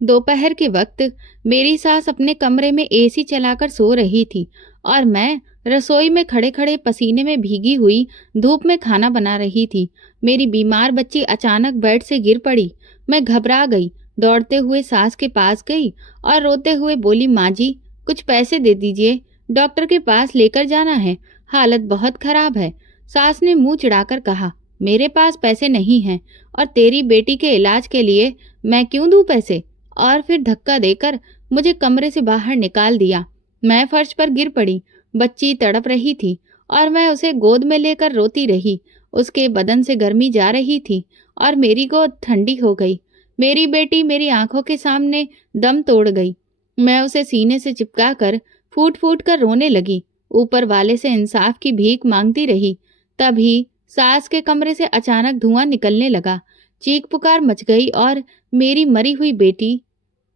दोपहर के वक्त मेरी सास अपने कमरे में एसी चलाकर सो रही थी और मैं रसोई में खड़े खड़े पसीने में भीगी हुई धूप में खाना बना रही थी। मेरी बीमार बच्ची अचानक बेड से गिर पड़ी। मैं घबरा गई, दौड़ते हुए सास के पास गई और रोते हुए बोली, माँ जी कुछ पैसे दे दीजिए, डॉक्टर के पास लेकर जाना है, हालत बहुत खराब है। सास ने मुंह चिढ़ाकर कहा, मेरे पास पैसे नहीं हैं और तेरी बेटी के इलाज के लिए मैं क्यों दूं पैसे? और फिर धक्का देकर मुझे कमरे से बाहर निकाल दिया। मैं फर्श पर गिर पड़ी। बच्ची तड़प रही थी और मैं उसे गोद में लेकर रोती रही। उसके बदन से गर्मी जा रही थी और मेरी गोद ठंडी हो गई। मेरी बेटी मेरी आंखों के सामने दम तोड़ गई। मैं उसे सीने से चिपका कर फूट फूट कर रोने लगी। ऊपर वाले से इंसाफ की भीख मांगती रही। तभी सास के कमरे से अचानक धुआं निकलने लगा। चीख पुकार मच गई और मेरी मरी हुई बेटी,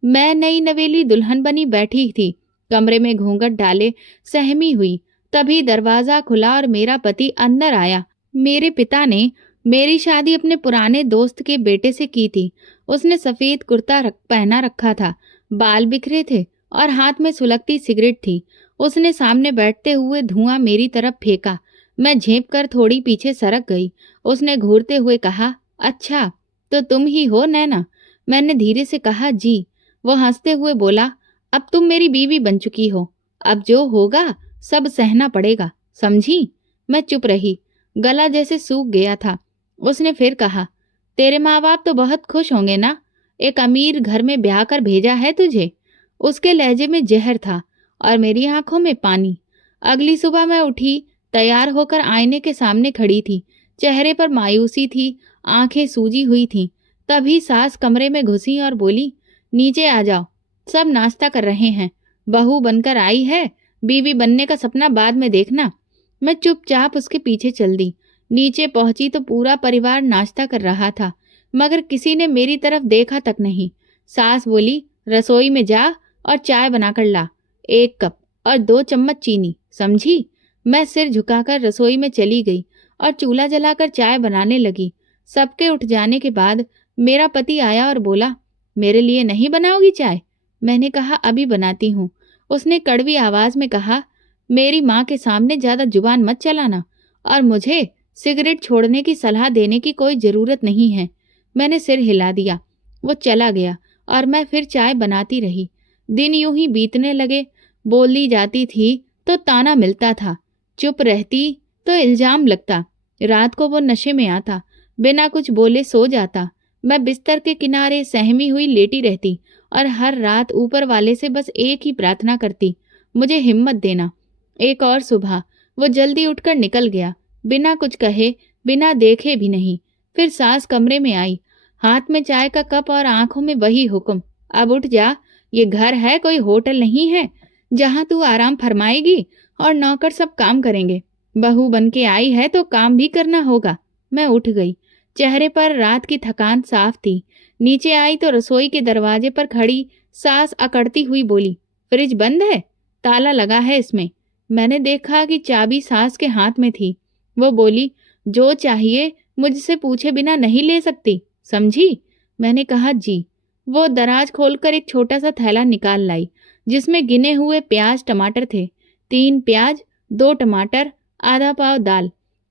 मैं नई नवेली दुल्हन बनी बैठी थी, कमरे में घूंघट डाले सहमी हुई। तभी दरवाजा खुला और मेरा पति अंदर आया। मेरे पिता ने मेरी शादी अपने पुराने दोस्त के बेटे से की थी। उसने सफेद कुर्ता पहना रखा था, बाल बिखरे थे और हाथ में सुलगती सिगरेट थी। उसने सामने बैठते हुए धुआं मेरी तरफ फेंका। मैं झेंप कर थोड़ी पीछे सरक गई। उसने घूरते हुए कहा, अच्छा तो तुम ही हो नैना? मैंने धीरे से कहा, जी। वो हंसते हुए बोला, अब तुम मेरी बीवी बन चुकी हो, अब जो होगा सब सहना पड़ेगा, समझी? मैं चुप रही, गला जैसे सूख गया था। उसने फिर कहा, तेरे माँ बाप तो बहुत खुश होंगे ना, एक अमीर घर में ब्याह कर भेजा है तुझे। उसके लहजे में जहर था और मेरी आंखों में पानी। अगली सुबह मैं उठी, तैयार होकर आईने के सामने खड़ी थी। चेहरे पर मायूसी थी, आंखें सूजी हुई थीं। तभी सास कमरे में घुसी और बोली, नीचे आ जाओ, सब नाश्ता कर रहे हैं। बहू बनकर आई है, बीवी बनने का सपना बाद में देखना। मैं चुपचाप उसके पीछे चल दी। नीचे पहुंची तो पूरा परिवार नाश्ता कर रहा था, मगर किसी ने मेरी तरफ देखा तक नहीं। सास बोली, रसोई में जा और चाय बनाकर ला, 1 कप और 2 चम्मच चीनी, समझी? मैं सिर झुकाकर रसोई में चली गई और चूल्हा जलाकर चाय बनाने लगी। सबके उठ जाने के बाद मेरा पति आया और बोला, मेरे लिए नहीं बनाओगी चाय? मैंने कहा, अभी बनाती हूँ। उसने कड़वी आवाज में कहा, मेरी माँ के सामने ज्यादा जुबान मत चलाना और मुझे सिगरेट छोड़ने की सलाह देने की कोई जरूरत नहीं है। मैंने सिर हिला दिया। वो चला गया और मैं फिर चाय बनाती रही। दिन यूं ही बीतने लगे। बोली जाती थी तो ताना मिलता था, चुप रहती तो इल्जाम लगता। रात को वो नशे में आता, बिना कुछ बोले सो जाता। मैं बिस्तर के किनारे सहमी हुई लेटी रहती और हर रात ऊपर वाले से बस एक ही प्रार्थना करती, मुझे हिम्मत देना। एक और सुबह वो जल्दी उठकर निकल गया, बिना कुछ कहे, बिना देखे भी नहीं। फिर सास कमरे में आई, हाथ में चाय का कप और आंखों में वही हुक्म, अब उठ जा, ये घर है, कोई होटल नहीं है जहां तू आराम फरमाएगी और नौकर सब काम करेंगे। बहू बन के आई है तो काम भी करना होगा। मैं उठ गई। चेहरे पर रात की थकान साफ थी। नीचे आई तो रसोई के दरवाजे पर खड़ी सास अकड़ती हुई बोली, फ्रिज बंद है, ताला लगा है इसमें। मैंने देखा कि चाबी सास के हाथ में थी। वो बोली, जो चाहिए मुझसे पूछे बिना नहीं ले सकती, समझी? मैंने कहा, जी। वो दराज खोलकर एक छोटा सा थैला निकाल लाई, जिसमें गिने हुए प्याज टमाटर थे। 3 प्याज, 2 टमाटर, आधा पाव दाल।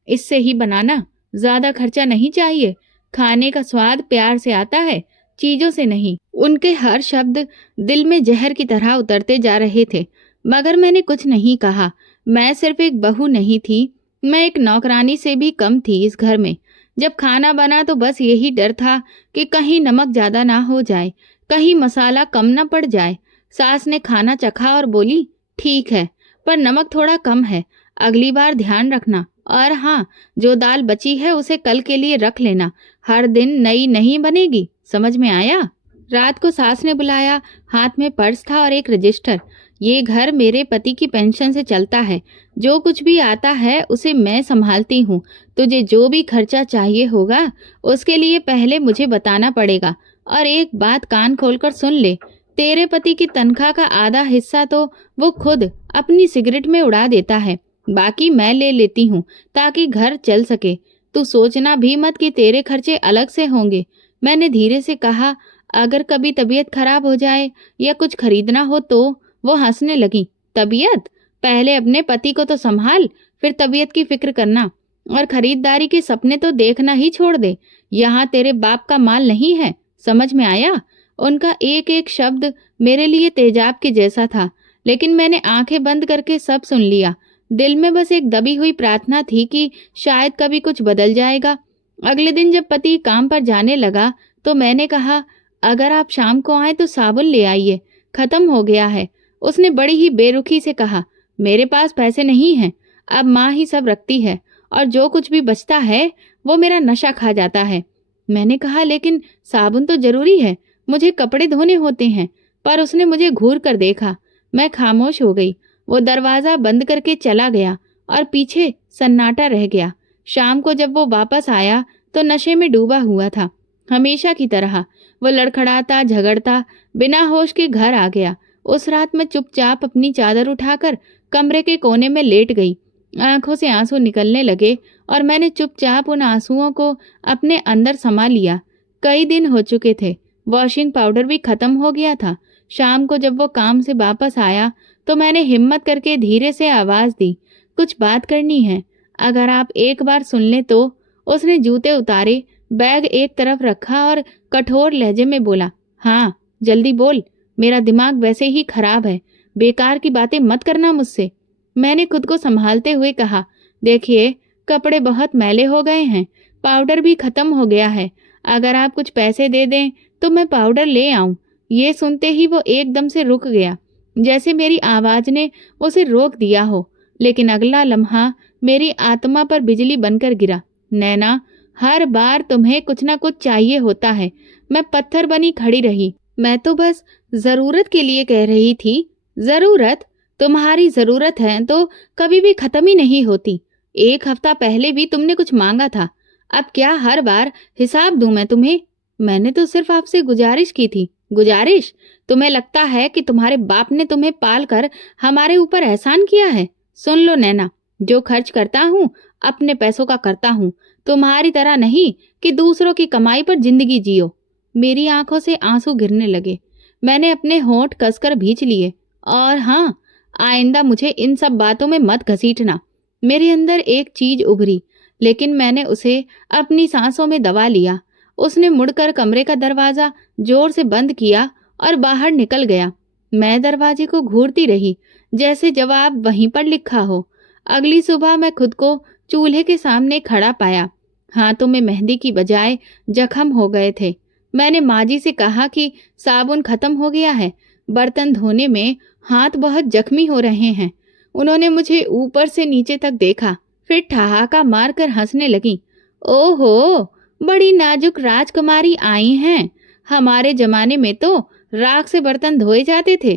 इससे ही बनाना, ज्यादा खर्चा नहीं चाहिए। खाने का स्वाद प्यार से आता है, चीजों से नहीं। उनके हर शब्द दिल में जहर की तरह उतरते जा रहे थे, मगर मैंने कुछ नहीं कहा। मैं सिर्फ एक बहू नहीं थी, मैं एक नौकरानी से भी कम थी इस घर में। जब खाना बना तो बस यही डर था कि कहीं नमक ज्यादा ना हो जाए, कहीं मसाला कम ना पड़ जाए। सास ने खाना चखा और बोली, ठीक है, पर नमक थोड़ा कम है, अगली बार ध्यान रखना। और हाँ, जो दाल बची है उसे कल के लिए रख लेना, हर दिन नई नहीं बनेगी, समझ में आया? रात को सास ने बुलाया। हाथ में पर्स था और एक रजिस्टर। ये घर मेरे पति की पेंशन से चलता है, जो कुछ भी आता है उसे मैं संभालती हूँ। तुझे जो भी खर्चा चाहिए होगा उसके लिए पहले मुझे बताना पड़ेगा। और एक बात कान खोलकर सुन ले, तेरे पति की तनख्वाह का आधा हिस्सा तो वो खुद अपनी सिगरेट में उड़ा देता है, बाकी मैं ले लेती हूँ ताकि घर चल सके। तू सोचना भी मत कि तेरे खर्चे अलग से होंगे। मैंने धीरे से कहा, अगर कभी तबीयत खराब हो जाए या कुछ खरीदना हो तो। वो हंसने लगी। तबीयत? पहले अपने पति को तो संभाल, फिर तबीयत की फिक्र करना। और खरीदारी के सपने तो देखना ही छोड़ दे। यहाँ तेरे बाप का माल नहीं है, समझ में आया? उनका एक एक शब्द मेरे लिए तेजाब के जैसा था, लेकिन मैंने आंखें बंद करके सब सुन लिया। दिल में बस एक दबी हुई प्रार्थना थी कि शायद कभी कुछ बदल जाएगा। अगले दिन जब पति काम पर जाने लगा तो मैंने कहा, अगर आप शाम को आए तो साबुन ले आइए, खत्म हो गया है। उसने बड़ी ही बेरुखी से कहा, मेरे पास पैसे नहीं हैं, अब माँ ही सब रखती है और जो कुछ भी बचता है वो मेरा नशा खा जाता है। मैंने कहा, लेकिन साबुन तो जरूरी है, मुझे कपड़े धोने होते हैं। पर उसने मुझे घूर कर देखा। मैं खामोश हो गई। वो दरवाजा बंद करके चला गया और पीछे सन्नाटा रह गया। शाम को जब वो वापस आया तो नशे में डूबा हुआ था, हमेशा की तरह। वो लड़खड़ाता झगड़ता बिना होश के घर आ गया। उस रात मैं चुपचाप अपनी चादर उठाकर कमरे के कोने में लेट गई। आंखों से आंसू निकलने लगे और मैंने चुपचाप उन आंसुओं को अपने अंदर समा लिया। कई दिन हो चुके थे, वॉशिंग पाउडर भी खत्म हो गया था। शाम को जब वो काम से वापस आया तो मैंने हिम्मत करके धीरे से आवाज दी, कुछ बात करनी है, अगर आप एक बार सुन लें तो। उसने जूते उतारे, बैग एक तरफ रखा और कठोर लहजे में बोला, हाँ जल्दी बोल, मेरा दिमाग वैसे ही खराब है, बेकार की बातें मत करना मुझसे। मैंने खुद को संभालते हुए कहा, देखिए कपड़े बहुत मैले हो गए हैं, पाउडर भी खत्म हो गया है, अगर आप कुछ पैसे दे दें तो मैं पाउडर ले आऊं। ये सुनते ही वो एकदम से रुक गया, जैसे मेरी आवाज ने उसे रोक दिया हो। लेकिन अगला लम्हा मेरी आत्मा पर बिजली बनकर गिरा। नैना, हर बार तुम्हें कुछ ना कुछ चाहिए होता है। मैं पत्थर बनी खड़ी रही। मैं तो बस जरूरत के लिए कह रही थी। जरूरत? तुम्हारी जरूरत है तो कभी भी खत्म ही नहीं होती। एक हफ्ता पहले भी तुमने कुछ मांगा था, अब क्या हर बार हिसाब दूं मैं तुम्हें? मैंने तो सिर्फ आपसे गुजारिश की थी। गुजारिश? तुम्हें लगता है कि तुम्हारे बाप ने तुम्हें पाल कर हमारे ऊपर एहसान किया है? सुन लो नैना, जो खर्च करता हूँ अपने पैसों का करता हूँ, तुम्हारी तरह नहीं कि दूसरों की कमाई पर जिंदगी जियो। मेरी आंखों से आंसू गिरने लगे। मैंने अपने होंठ कसकर भींच लिए। और हाँ, आइंदा मुझे इन सब बातों में मत घसीटना। मेरे अंदर एक चीज उभरी, लेकिन मैंने उसे अपनी सांसों में दबा लिया। उसने मुड़कर कमरे का दरवाजा जोर से बंद किया और बाहर निकल गया। मैं दरवाजे को घूरती रही, जैसे जवाब वहीं पर लिखा हो। अगली सुबह मैं खुद को चूल्हे के सामने खड़ा पाया। हाथों में मेहंदी की बजाय जख्म हो गए थे। मैंने माँ जी से कहा कि साबुन खत्म हो गया है, बर्तन धोने में हाथ बहुत जख्मी हो रहे हैं। उन्होंने मुझे ऊपर से नीचे तक देखा, फिर ठहाका मारकर हंसने लगी। ओहो, बड़ी नाजुक राजकुमारी आई हैं। हमारे जमाने में तो राख से बर्तन धोए जाते थे,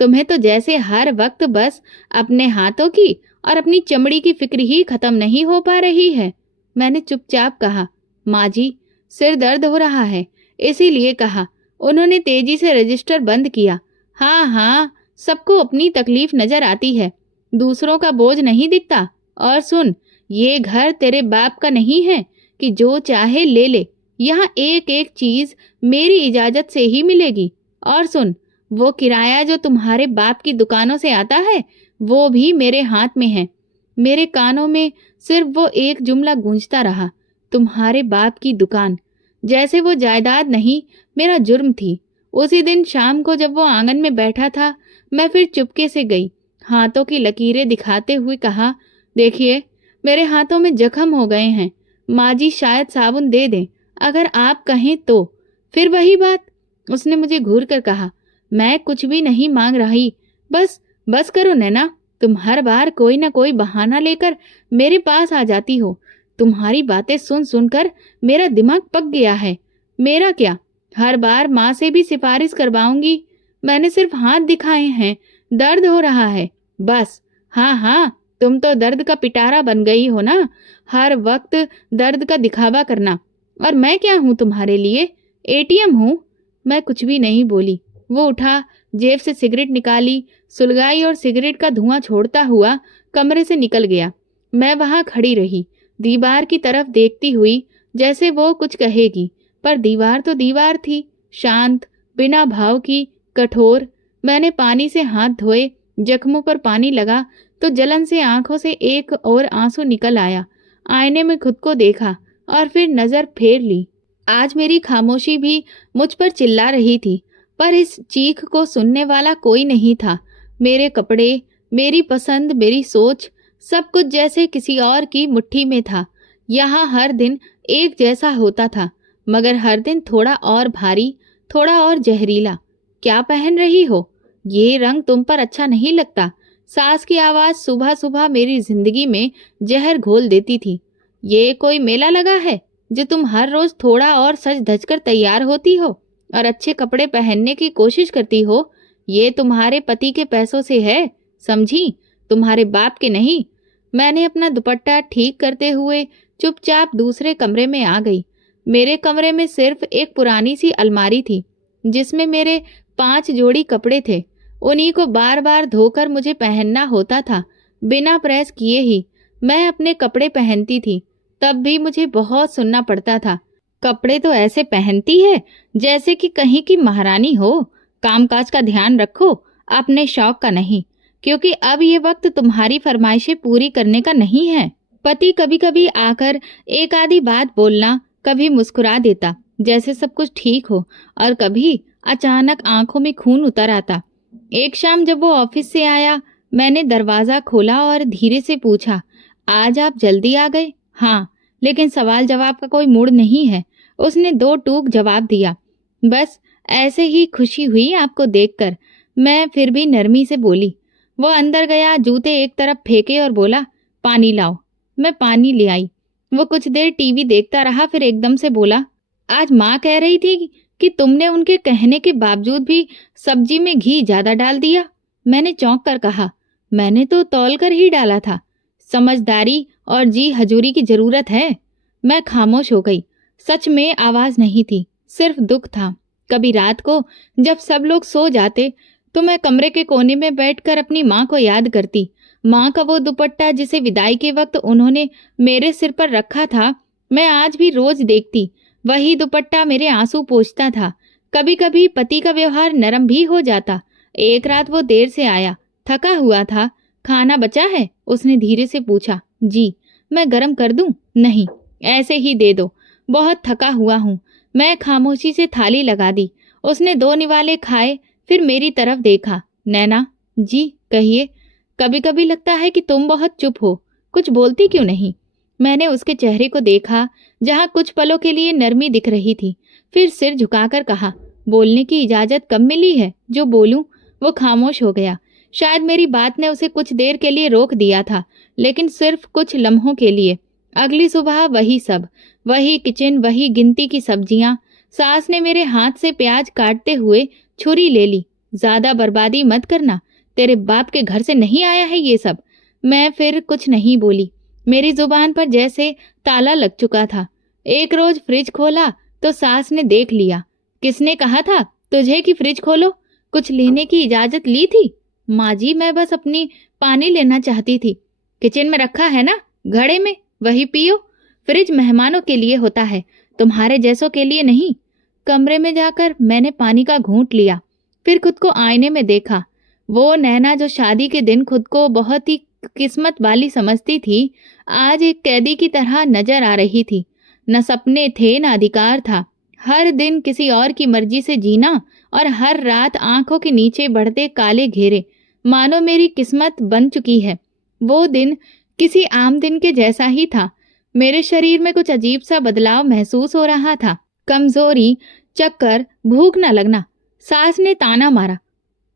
तुम्हें तो जैसे हर वक्त बस अपने हाथों की और अपनी चमड़ी की फिक्र ही खत्म नहीं हो पा रही है। मैंने चुपचाप कहा, माँ जी सिर दर्द हो रहा है, इसीलिए कहा। उन्होंने तेजी से रजिस्टर बंद किया। हाँ हाँ, सबको अपनी तकलीफ नजर आती है, दूसरों का बोझ नहीं दिखता। और सुन, ये घर तेरे बाप का नहीं है कि जो चाहे ले ले। यहाँ एक एक चीज मेरी इजाजत से ही मिलेगी। और सुन, वो किराया जो तुम्हारे बाप की दुकानों से आता है वो भी मेरे हाथ में है। मेरे कानों में सिर्फ वो एक जुमला गूंजता रहा, तुम्हारे बाप की दुकान, जैसे वो जायदाद नहीं मेरा जुर्म थी। उसी दिन शाम को जब वो आंगन में बैठा था, मैं फिर चुपके से गई, हाथों की लकीरें दिखाते हुए कहा, देखिए मेरे हाथों में जख्म हो गए हैं, माँ जी शायद साबुन दे दें अगर आप कहें तो। फिर वही बात, उसने मुझे घूर कर कहा, मैं कुछ भी नहीं मांग रही, बस बस करो नैना, तुम हर बार कोई ना कोई बहाना लेकर मेरे पास आ जाती हो। तुम्हारी बातें सुन सुनकर मेरा दिमाग पक गया है। मेरा क्या, हर बार माँ से भी सिफारिश करवाऊंगी। मैंने सिर्फ हाथ दिखाए हैं, दर्द हो रहा है बस। हाँ हाँ, तुम तो दर्द का पिटारा बन गई हो ना, हर वक्त दर्द का दिखावा करना। और मैं क्या हूँ तुम्हारे लिए, एटीएम हूँ? मैं कुछ भी नहीं बोली। वो उठा, जेब से सिगरेट निकाली, सुलगाई और सिगरेट का धुआं छोड़ता हुआ कमरे से निकल गया। मैं वहां खड़ी रही, दीवार की तरफ देखती हुई, जैसे वो कुछ कहेगी, पर दीवार तो दीवार थी, शांत, बिना भाव की, कठोर। मैंने पानी से हाथ धोए, जख्मों पर पानी लगा तो जलन से आंखों से एक और आंसू निकल आया। आईने में खुद को देखा और फिर नजर फेर ली। आज मेरी खामोशी भी मुझ पर चिल्ला रही थी, पर इस चीख को सुनने वाला कोई नहीं था। मेरे कपड़े, मेरी पसंद, मेरी सोच, सब कुछ जैसे किसी और की मुट्ठी में था। यहाँ हर दिन एक जैसा होता था, मगर हर दिन थोड़ा और भारी, थोड़ा और जहरीला। क्या पहन रही हो? ये रंग तुम पर अच्छा नहीं लगता। सास की आवाज सुबह सुबह मेरी जिंदगी में जहर घोल देती थी। ये कोई मेला लगा है जो तुम हर रोज थोड़ा और सज धज कर तैयार होती हो और अच्छे कपड़े पहनने की कोशिश करती हो? ये तुम्हारे पति के पैसों से है, समझी, तुम्हारे बाप के नहीं। मैंने अपना दुपट्टा ठीक करते हुए चुपचाप दूसरे कमरे में आ गई। मेरे कमरे में सिर्फ एक पुरानी सी अलमारी थी जिसमें मेरे 5 जोड़ी कपड़े थे। उन्हीं को बार बार धोकर मुझे पहनना होता था, बिना प्रेस किए ही। मैं अपने कपड़े पहनती थी, तब भी मुझे बहुत सुनना पड़ता था। कपड़े तो ऐसे पहनती है जैसे कि कहीं की महारानी हो। कामकाज का ध्यान रखो, अपने शौक का नहीं, क्योंकि अब ये वक्त तुम्हारी फरमाइशें पूरी करने का नहीं है। पति कभी कभी आकर एक आधी बात बोलना, कभी मुस्कुरा देता जैसे सब कुछ ठीक हो, और कभी अचानक आंखों में खून उतर आता। एक शाम जब वो ऑफिस से आया, मैंने दरवाजा खोला और धीरे से पूछा, आज आप जल्दी आ गए? हाँ, लेकिन सवाल जवाब का कोई मूड नहीं है, उसने 2 टूक जवाब दिया। बस ऐसे ही खुशी हुई आपको देखकर, मैं फिर भी नरमी से बोली। वो अंदर गया, जूते एक तरफ फेंके और बोला, पानी लाओ। मैं पानी ले आई। वो कुछ देर टीवी देखता रहा, फिर एकदम से बोला, आज माँ कह रही थी कि तुमने उनके कहने के बावजूद भी सब्जी में घी ज्यादा डाल दिया। मैंने चौंक कर कहा, मैंने तो तौल कर ही डाला था। समझदारी और जी हजूरी की जरूरत है। मैं खामोश हो गई। सच में आवाज नहीं थी, सिर्फ दुख था। कभी रात को जब सब लोग सो जाते तो मैं कमरे के कोने में बैठकर अपनी माँ को याद करती। माँ का वो दुपट्टा जिसे विदाई के वक्त उन्होंने मेरे सिर पर रखा था, मैं आज भी रोज देखती। वही दुपट्टा मेरे आंसू पोंछता था। कभी कभी पति का व्यवहार नरम भी हो जाता। एक रात वो देर से आया, थका हुआ था। खाना बचा है? उसने धीरे से पूछा। जी। मैं गरम कर दूं? नहीं, ऐसे ही दे दो, बहुत थका हुआ हूँ। मैं खामोशी से थाली लगा दी। उसने 2 निवाले खाए, फिर मेरी तरफ देखा। नैना। जी कहिए। कभी कभी लगता है कि तुम बहुत चुप हो, कुछ बोलती क्यों नहीं? मैंने उसके चेहरे को देखा, जहाँ कुछ पलों के लिए नरमी दिख रही थी, फिर सिर झुकाकर कहा, बोलने की इजाजत कब मिली है जो बोलूं? वो खामोश हो गया। शायद मेरी बात ने उसे कुछ देर के लिए रोक दिया था, लेकिन सिर्फ कुछ लम्हों के लिए। अगली सुबह वही सब, वही किचन, वही गिनती की सब्जियां। सास ने मेरे हाथ से प्याज काटते हुए छुरी ले ली। ज्यादा बर्बादी मत करना, तेरे बाप के घर से नहीं आया है ये सब। मैं फिर कुछ नहीं बोली। मेरी जुबान पर जैसे ताला लग चुका था। एक रोज फ्रिज खोला तो सास ने देख लिया। किसने कहा था तुझे कि फ्रिज खोलो? कुछ लेने की इजाजत ली थी? माँ जी, मैं बस अपनी पानी लेना चाहती थी। किचन में रखा है ना, घड़े में, वही पियो। फ्रिज मेहमानों के लिए होता है, तुम्हारे जैसों के लिए नहीं। कमरे में जाकर मैंने पानी का घूंट लिया, फिर खुद को आईने में देखा। वो नैना जो शादी के दिन खुद को बहुत ही किस्मत वाली समझती थी, आज एक कैदी की तरह नजर आ रही थी। न सपने थे, न अधिकार था। हर दिन किसी और की मर्जी से जीना, और हर रात आंखों के नीचे बढ़ते काले घेरे, मानो मेरी किस्मत बन चुकी है। वो दिन किसी आम दिन के जैसा ही था। मेरे शरीर में कुछ अजीब सा बदलाव महसूस हो रहा था। कमजोरी, चक्कर, भूख न लगना। सास ने ताना मारा,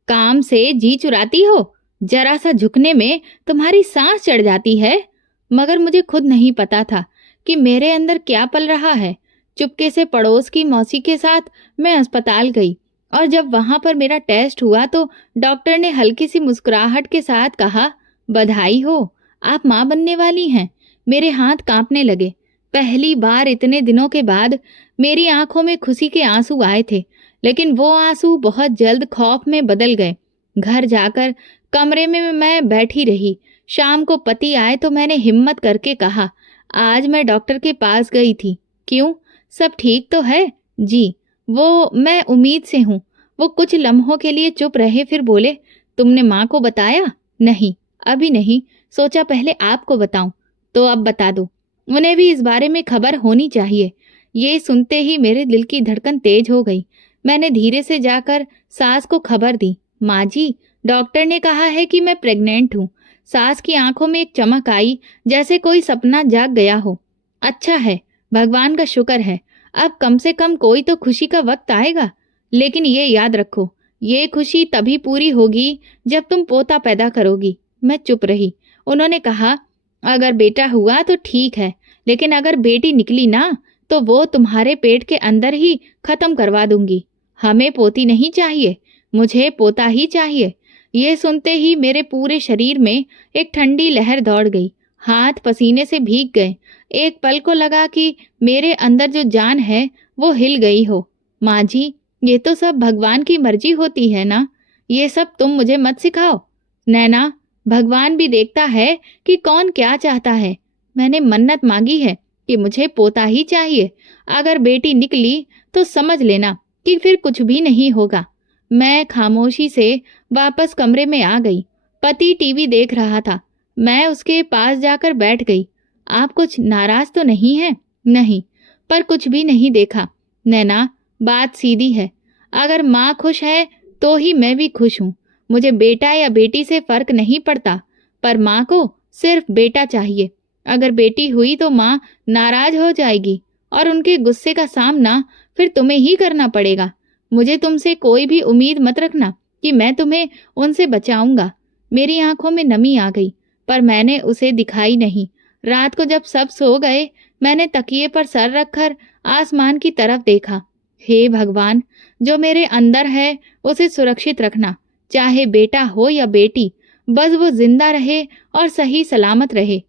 काम से जी चुराती हो? जरा सा झुकने में तुम्हारी सांस चढ़ जाती है। मगर मुझे खुद नहीं पता था कि मेरे अंदर क्या पल रहा है। चुपके से पड़ोस की मौसी के साथ मैं अस्पताल गई, और जब वहां पर मेरा टेस्ट हुआ तो डॉक्टर ने हल्की सी मुस्कुराहट के साथ कहा, बधाई हो, आप माँ बनने वाली हैं। मेरे हाथ कांपने लगे। पहली बार इतने दिनों के बाद मेरी आंखों में खुशी के आंसू आए थे, लेकिन वो आंसू बहुत जल्द खौफ में बदल गए। घर जाकर कमरे में मैं बैठी रही। शाम को पति आए तो मैंने हिम्मत करके कहा, आज मैं डॉक्टर के पास गई थी। क्यों, सब ठीक तो है? जी। वो मैं उम्मीद से हूँ। वो कुछ लम्हों के लिए चुप रहे, फिर बोले, तुमने माँ को बताया? नहीं, अभी नहीं, सोचा पहले आपको बताऊं। तो अब बता दो, उन्हें भी इस बारे में खबर होनी चाहिए। ये सुनते ही मेरे दिल की धड़कन तेज हो गई। मैंने धीरे से जाकर सास को खबर दी। माँ जी, डॉक्टर ने कहा है कि मैं प्रेग्नेंट हूँ। सास की आंखों में एक चमक आई, जैसे कोई सपना जाग गया हो। अच्छा है, भगवान का शुक्र है, अब कम से कम कोई तो खुशी का वक्त आएगा। लेकिन ये याद रखो, ये खुशी तभी पूरी होगी जब तुम पोता पैदा करोगी। मैं चुप रही। उन्होंने कहा, अगर बेटा हुआ तो ठीक है, लेकिन अगर बेटी निकली ना, तो वो तुम्हारे पेट के अंदर ही खत्म करवा दूंगी। हमें पोती नहीं चाहिए, मुझे पोता ही चाहिए। ये सुनते ही मेरे पूरे शरीर में एक ठंडी लहर दौड़ गई, हाथ पसीने से भीग गए। एक पल को लगा कि मेरे अंदर जो जान है वो हिल गई हो। माँ जी, ये तो सब भगवान की मर्जी होती है ना, ये सब तुम मुझे मत सिखाओ। नैना, भगवान भी देखता है कि कौन क्या चाहता है। मैंने मन्नत मांगी है कि मुझे पोता ही चाहिए। अगर बेटी निकली तो समझ लेना कि फिर कुछ भी नहीं होगा। मैं खामोशी से वापस कमरे में आ गई। पति टीवी देख रहा था। मैं उसके पास जाकर बैठ गई। आप कुछ नाराज तो नहीं हैं? नहीं, पर कुछ भी नहीं देखा। नैना, बात सीधी है। अगर माँ खुश है तो ही मैं भी खुश हूँ। मुझे बेटा या बेटी से फर्क नहीं पड़ता, पर माँ को सिर्फ बेटा चाहिए। अगर बेटी हुई तो माँ नाराज हो जाएगी और उनके गुस्से का सामना फिर तुम्हें ही करना पड़ेगा। मुझे तुमसे कोई भी उम्मीद मत रखना कि मैं तुम्हें उनसे बचाऊंगा। मेरी आंखों में नमी आ गई, पर मैंने उसे दिखाई नहीं। रात को जब सब सो गए, मैंने तकिए पर सर रखकर आसमान की तरफ देखा। हे भगवान, जो मेरे अंदर है उसे सुरक्षित रखना, चाहे बेटा हो या बेटी, बस वो जिंदा रहे और सही सलामत रहे।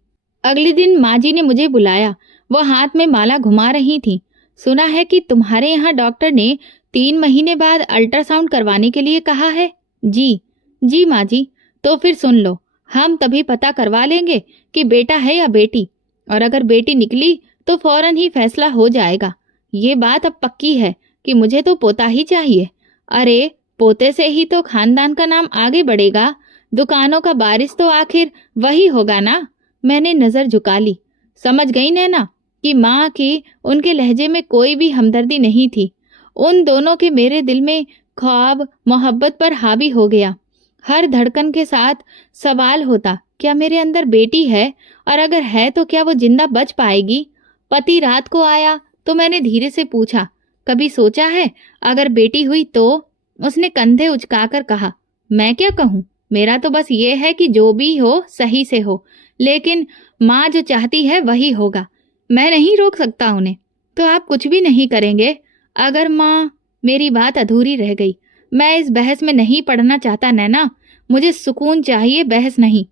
अगले दिन माँ जी ने मुझे बुलाया। वो हाथ में माला घुमा रही थी। सुना है कि तुम्हारे यहाँ डॉक्टर ने 3 महीने बाद अल्ट्रासाउंड करवाने के लिए कहा है। जी, जी माँ जी। तो फिर सुन लो, हम तभी पता करवा लेंगे कि बेटा है या बेटी, और अगर बेटी निकली तो फौरन ही फैसला हो जाएगा। ये बात अब पक्की है कि मुझे तो पोता ही चाहिए। अरे, पोते से ही तो खानदान का नाम आगे बढ़ेगा। दुकानों का बारिश तो आखिर वही होगा ना। मैंने नजर झुका ली। समझ गई नैना कि माँ की उनके लहजे में कोई भी हमदर्दी नहीं थी। उन दोनों के मेरे दिल में ख्वाब मोहब्बत पर हावी हो गया। हर धड़कन के साथ सवाल होता, क्या मेरे अंदर बेटी है, और अगर है तो क्या वो जिंदा बच पाएगी। पति रात को आया तो मैंने धीरे से पूछा, कभी सोचा है अगर बेटी हुई तो? उसने कंधे उचकाकर कहा, मैं क्या कहूँ, मेरा तो बस ये है कि जो भी हो सही से हो, लेकिन माँ जो चाहती है वही होगा। मैं नहीं रोक सकता उन्हें। तो आप कुछ भी नहीं करेंगे अगर माँ? मेरी बात अधूरी रह गई। मैं इस बहस में नहीं पड़ना चाहता नैना, मुझे सुकून चाहिए, बहस नहीं।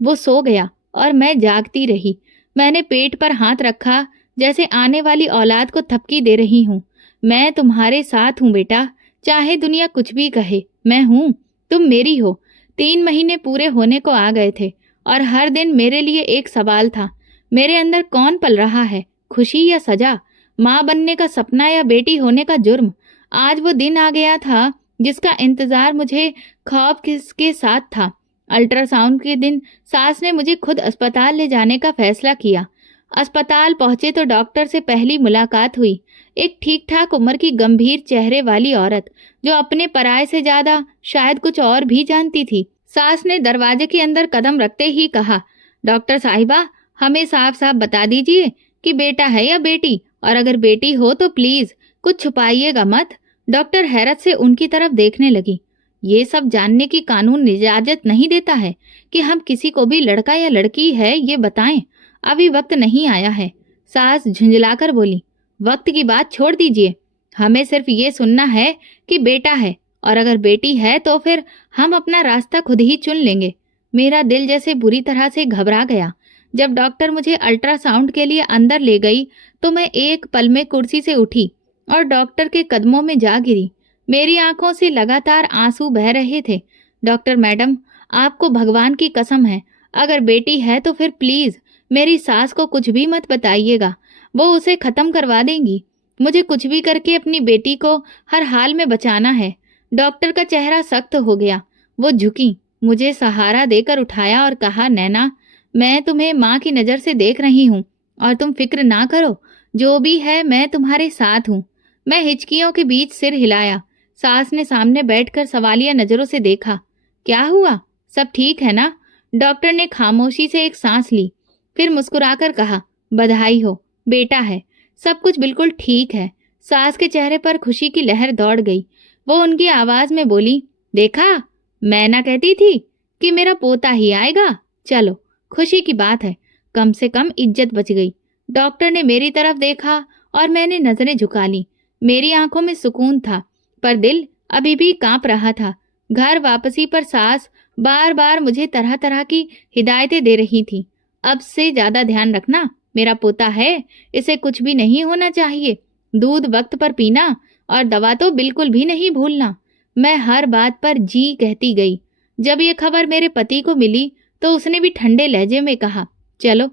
वो सो गया और मैं जागती रही। मैंने पेट पर हाथ रखा, जैसे आने वाली औलाद को थपकी दे रही हूँ। मैं तुम्हारे साथ हूँ बेटा, चाहे दुनिया कुछ भी कहे, मैं हूँ, तुम मेरी हो। 3 महीने पूरे होने को आ गए थे और हर दिन मेरे लिए एक सवाल था, मेरे अंदर कौन पल रहा है, खुशी या सजा, माँ बनने का सपना या बेटी होने का जुर्म। आज वो दिन आ गया था जिसका इंतजार मुझे ख्वाब किसके साथ था। अल्ट्रासाउंड के दिन सास ने मुझे खुद अस्पताल ले जाने का फैसला किया। अस्पताल पहुंचे तो डॉक्टर से पहली मुलाकात हुई। एक ठीक ठाक उम्र की गंभीर चेहरे वाली औरत, जो अपने पराये से ज्यादा शायद कुछ और भी जानती थी। सास ने दरवाजे के अंदर कदम रखते ही कहा, डॉक्टर साहिबा, हमें साफ साफ बता दीजिए कि बेटा है या बेटी, और अगर बेटी हो तो प्लीज कुछ छुपाइएगा मत। डॉक्टर हैरत से उनकी तरफ देखने लगी। ये सब जानने की कानून इजाजत नहीं देता है कि हम किसी को भी लड़का या लड़की है ये बताएं। अभी वक्त नहीं आया है। सास झुंझलाकर बोली, वक्त की बात छोड़ दीजिए, हमें सिर्फ ये सुनना है कि बेटा है, और अगर बेटी है तो फिर हम अपना रास्ता खुद ही चुन लेंगे। मेरा दिल जैसे बुरी तरह से घबरा गया। जब डॉक्टर मुझे अल्ट्रासाउंड के लिए अंदर ले गई तो मैं एक पल में कुर्सी से उठी और डॉक्टर के कदमों में जा गिरी। मेरी आंखों से लगातार आंसू बह रहे थे। डॉक्टर मैडम, आपको भगवान की कसम है, अगर बेटी है तो फिर प्लीज मेरी सास को कुछ भी मत बताइएगा, वो उसे खत्म करवा देंगी। मुझे कुछ भी करके अपनी बेटी को हर हाल में बचाना है। डॉक्टर का चेहरा सख्त हो गया। वो झुकी, मुझे सहारा देकर उठाया और कहा, नैना, मैं तुम्हें माँ की नज़र से देख रही हूँ और तुम फिक्र ना करो, जो भी है मैं तुम्हारे साथ हूँ। मैं हिचकियों के बीच सिर हिलाया। सास ने सामने बैठकर सवालिया नज़रों से देखा। क्या हुआ, सब ठीक है ना? डॉक्टर ने खामोशी से एक सांस ली, फिर मुस्कुराकर कहा, बधाई हो, बेटा है, सब कुछ बिल्कुल ठीक है। सास के चेहरे पर खुशी की लहर दौड़ गई। वो उनकी आवाज में बोली, देखा, मैं ना कहती थी कि मेरा पोता ही आएगा। चलो, खुशी की बात है, कम से कम इज्जत बच गई। डॉक्टर ने मेरी तरफ देखा और मैंने नजरें झुका ली। मेरी आंखों में सुकून था, पर दिल अभी भी कांप रहा था। घर वापसी पर सास बार बार मुझे तरह तरह की हिदायतें दे रही थी। अब से ज्यादा ध्यान रखना, मेरा पोता है, इसे कुछ भी नहीं होना चाहिए। दूध वक्त पर पीना और दवा तो बिल्कुल भी नहीं भूलना। मैं हर बात पर जी कहती गई। जब ये खबर मेरे पति को मिली तो उसने भी ठंडे लहजे में कहा, चलो,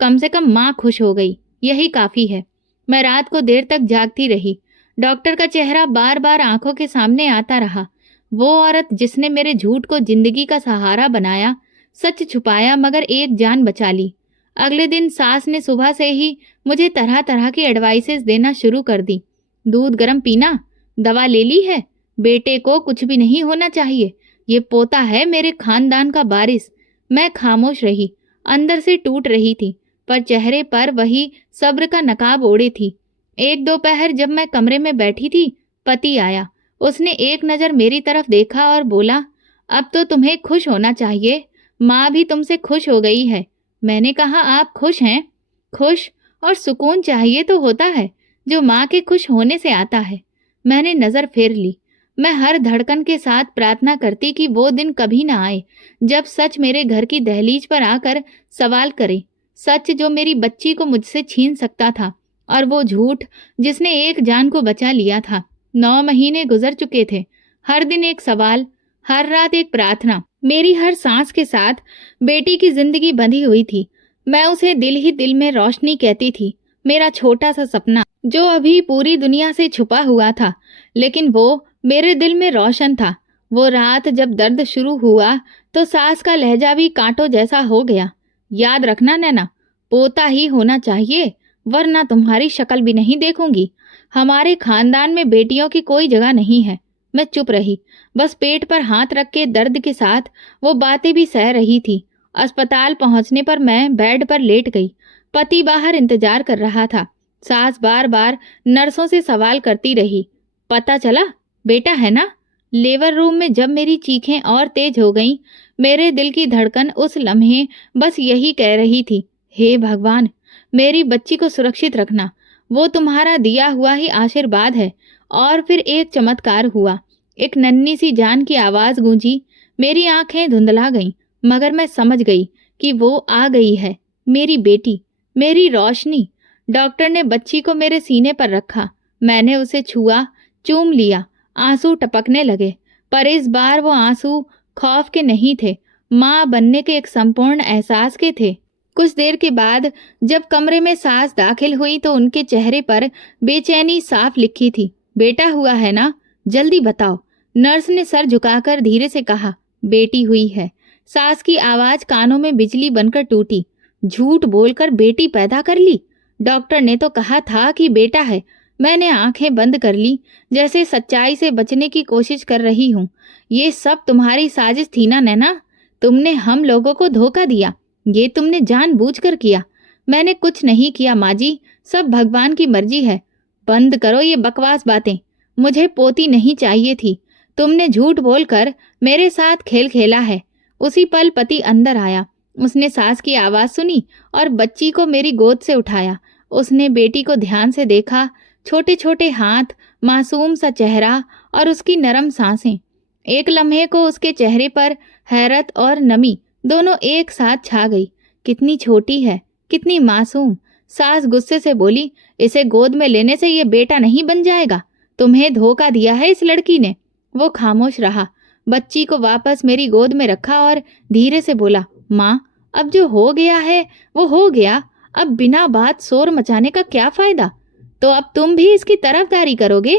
कम से कम माँ खुश हो गई, यही काफी है। मैं रात को देर तक जागती रही। डॉक्टर का चेहरा बार बार आंखों के सामने आता रहा। वो औरत जिसने मेरे झूठ को जिंदगी का सहारा बनाया, सच छुपाया मगर एक जान बचा ली। अगले दिन सास ने सुबह से ही मुझे तरह तरह की एडवाइसेस देना शुरू कर दी। दूध गर्म पीना, दवा ले ली है, बेटे को कुछ भी नहीं होना चाहिए, ये पोता है मेरे खानदान का वारिस। मैं खामोश रही, अंदर से टूट रही थी, पर चेहरे पर वही सब्र का नकाब ओढ़े थी। एक दोपहर जब मैं कमरे में बैठी थी, पति आया। उसने एक नज़र मेरी तरफ देखा और बोला, अब तो तुम्हें खुश होना चाहिए, माँ भी तुमसे खुश हो गई है। मैंने कहा, आप खुश हैं? खुश और सुकून चाहिए तो होता है, जो माँ के खुश होने से आता है। मैंने नज़र फेर ली। मैं हर धड़कन के साथ प्रार्थना करती कि वो दिन कभी ना आए जब सच मेरे घर की दहलीज पर आकर सवाल करे। सच जो मेरी बच्ची को मुझसे छीन सकता था, और वो झूठ जिसने एक जान को बचा लिया था। 9 महीने गुजर चुके थे। हर दिन एक सवाल, हर रात एक प्रार्थना। मेरी हर सांस के साथ बेटी की जिंदगी बंधी हुई थी। मैं उसे दिल ही दिल में रोशनी कहती थी, मेरा छोटा सा सपना जो अभी पूरी दुनिया से छुपा हुआ था, लेकिन वो मेरे दिल में रोशन था। वो रात जब दर्द शुरू हुआ तो सास का लहजा भी कांटों जैसा हो गया। याद रखना नैना, पोता ही होना चाहिए, वरना तुम्हारी शक्ल भी नहीं देखूंगी। हमारे खानदान में बेटियों की कोई जगह नहीं है। मैं चुप रही, बस पेट पर हाथ रख के दर्द के साथ वो बातें भी सह रही थी। अस्पताल पहुंचने पर मैं बेड पर लेट गई। पति बाहर इंतजार कर रहा था। सास बार बार नर्सों से सवाल करती रही, पता चला, बेटा है ना? लेबर रूम में जब मेरी चीखें और तेज हो गईं, मेरे दिल की धड़कन उस लम्हे बस यही कह रही थी, हे भगवान, मेरी बच्ची को सुरक्षित रखना, वो तुम्हारा दिया हुआ ही आशीर्वाद है। और फिर एक चमत्कार हुआ। एक नन्ही सी जान की आवाज गूंजी। मेरी आंखें धुंधला गईं, मगर मैं समझ गई कि वो आ गई है, मेरी बेटी, मेरी रोशनी। डॉक्टर ने बच्ची को मेरे सीने पर रखा। मैंने उसे छुआ, चूम लिया। आंसू टपकने लगे, पर इस बार वो आंसू खौफ के नहीं थे, माँ बनने के एक संपूर्ण एहसास के थे। कुछ देर के बाद जब कमरे में सास दाखिल हुई तो उनके चेहरे पर बेचैनी साफ लिखी थी। बेटा हुआ है ना? जल्दी बताओ। नर्स ने सर झुकाकर धीरे से कहा, बेटी हुई है। सास की आवाज कानों में बिजली बनकर टूटी। झूठ बोलकर बेटी पैदा कर ली? डॉक्टर ने तो कहा था कि बेटा है। मैंने आंखें बंद कर ली, जैसे सच्चाई से बचने की कोशिश कर रही हूँ। ये सब तुम्हारी साजिश थी ना नैना? तुमने हम लोगों को धोखा दिया, ये तुमने जानबूझकर किया। मैंने कुछ नहीं किया माँ जी, सब भगवान की मर्जी है। बंद करो ये बकवास बातें, मुझे पोती नहीं चाहिए थी। तुमने झूठ बोलकर मेरे साथ खेल खेला है। उसी पल पति अंदर आया। उसने सास की आवाज सुनी और बच्ची को मेरी गोद से उठाया। उसने बेटी को ध्यान से देखा, छोटे छोटे हाथ, मासूम सा चेहरा और उसकी नरम सांसें। एक लम्हे को उसके चेहरे पर हैरत और नमी दोनों एक साथ छा गई। कितनी छोटी है, कितनी मासूम। सास गुस्से से बोली, इसे गोद में लेने से ये बेटा नहीं बन जाएगा। तुम्हें धोखा दिया है इस लड़की ने। वो खामोश रहा। बच्ची को वापस मेरी गोद में रखा और धीरे से बोला, माँ, अब जो हो गया है वो हो गया। अब बिना बात शोर मचाने का क्या फायदा? तो अब तुम भी इसकी तरफदारी करोगे?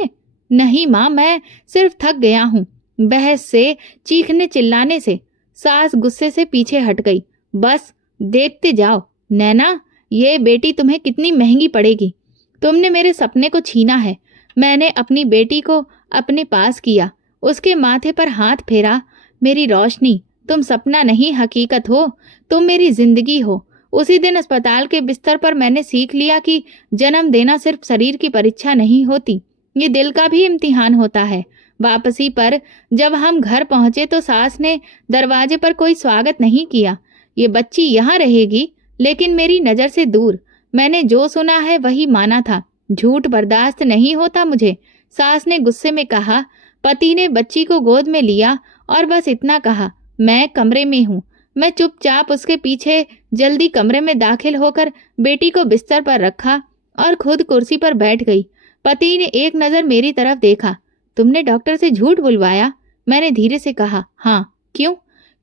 नहीं माँ, मैं सिर्फ थक गया हूँ। बहस से, चीखने चिल्लाने से। सास गुस्से से पीछे हट गई। बस देखते जाओ नैना, ये बेटी तुम्हें कितनी महंगी पड़ेगी। तुमने मेरे सपने को छीना है। मैंने अपनी बेटी को अपने पास किया, उसके माथे पर हाथ फेरा। मेरी रोशनी, तुम सपना नहीं हकीकत हो, तुम मेरी जिंदगी हो। उसी दिन अस्पताल के बिस्तर पर मैंने सीख लिया कि जन्म देना सिर्फ शरीर की परीक्षा नहीं होती, ये दिल का भी इम्तिहान होता है। वापसी पर जब हम घर पहुंचे तो सास ने दरवाजे पर कोई स्वागत नहीं किया। ये बच्ची यहाँ रहेगी, लेकिन मेरी नज़र से दूर। मैंने जो सुना है वही माना था। झूठ बर्दाश्त नहीं होता मुझे। सास ने गुस्से में कहा। पति ने बच्ची को गोद में लिया और बस इतना कहा, मैं कमरे में हूँ। मैं चुपचाप उसके पीछे जल्दी कमरे में दाखिल होकर बेटी को बिस्तर पर रखा और खुद कुर्सी पर बैठ गई। पति ने एक नज़र मेरी तरफ देखा। तुमने डॉक्टर से झूठ बुलवाया? मैंने धीरे से कहा। हाँ। क्यों?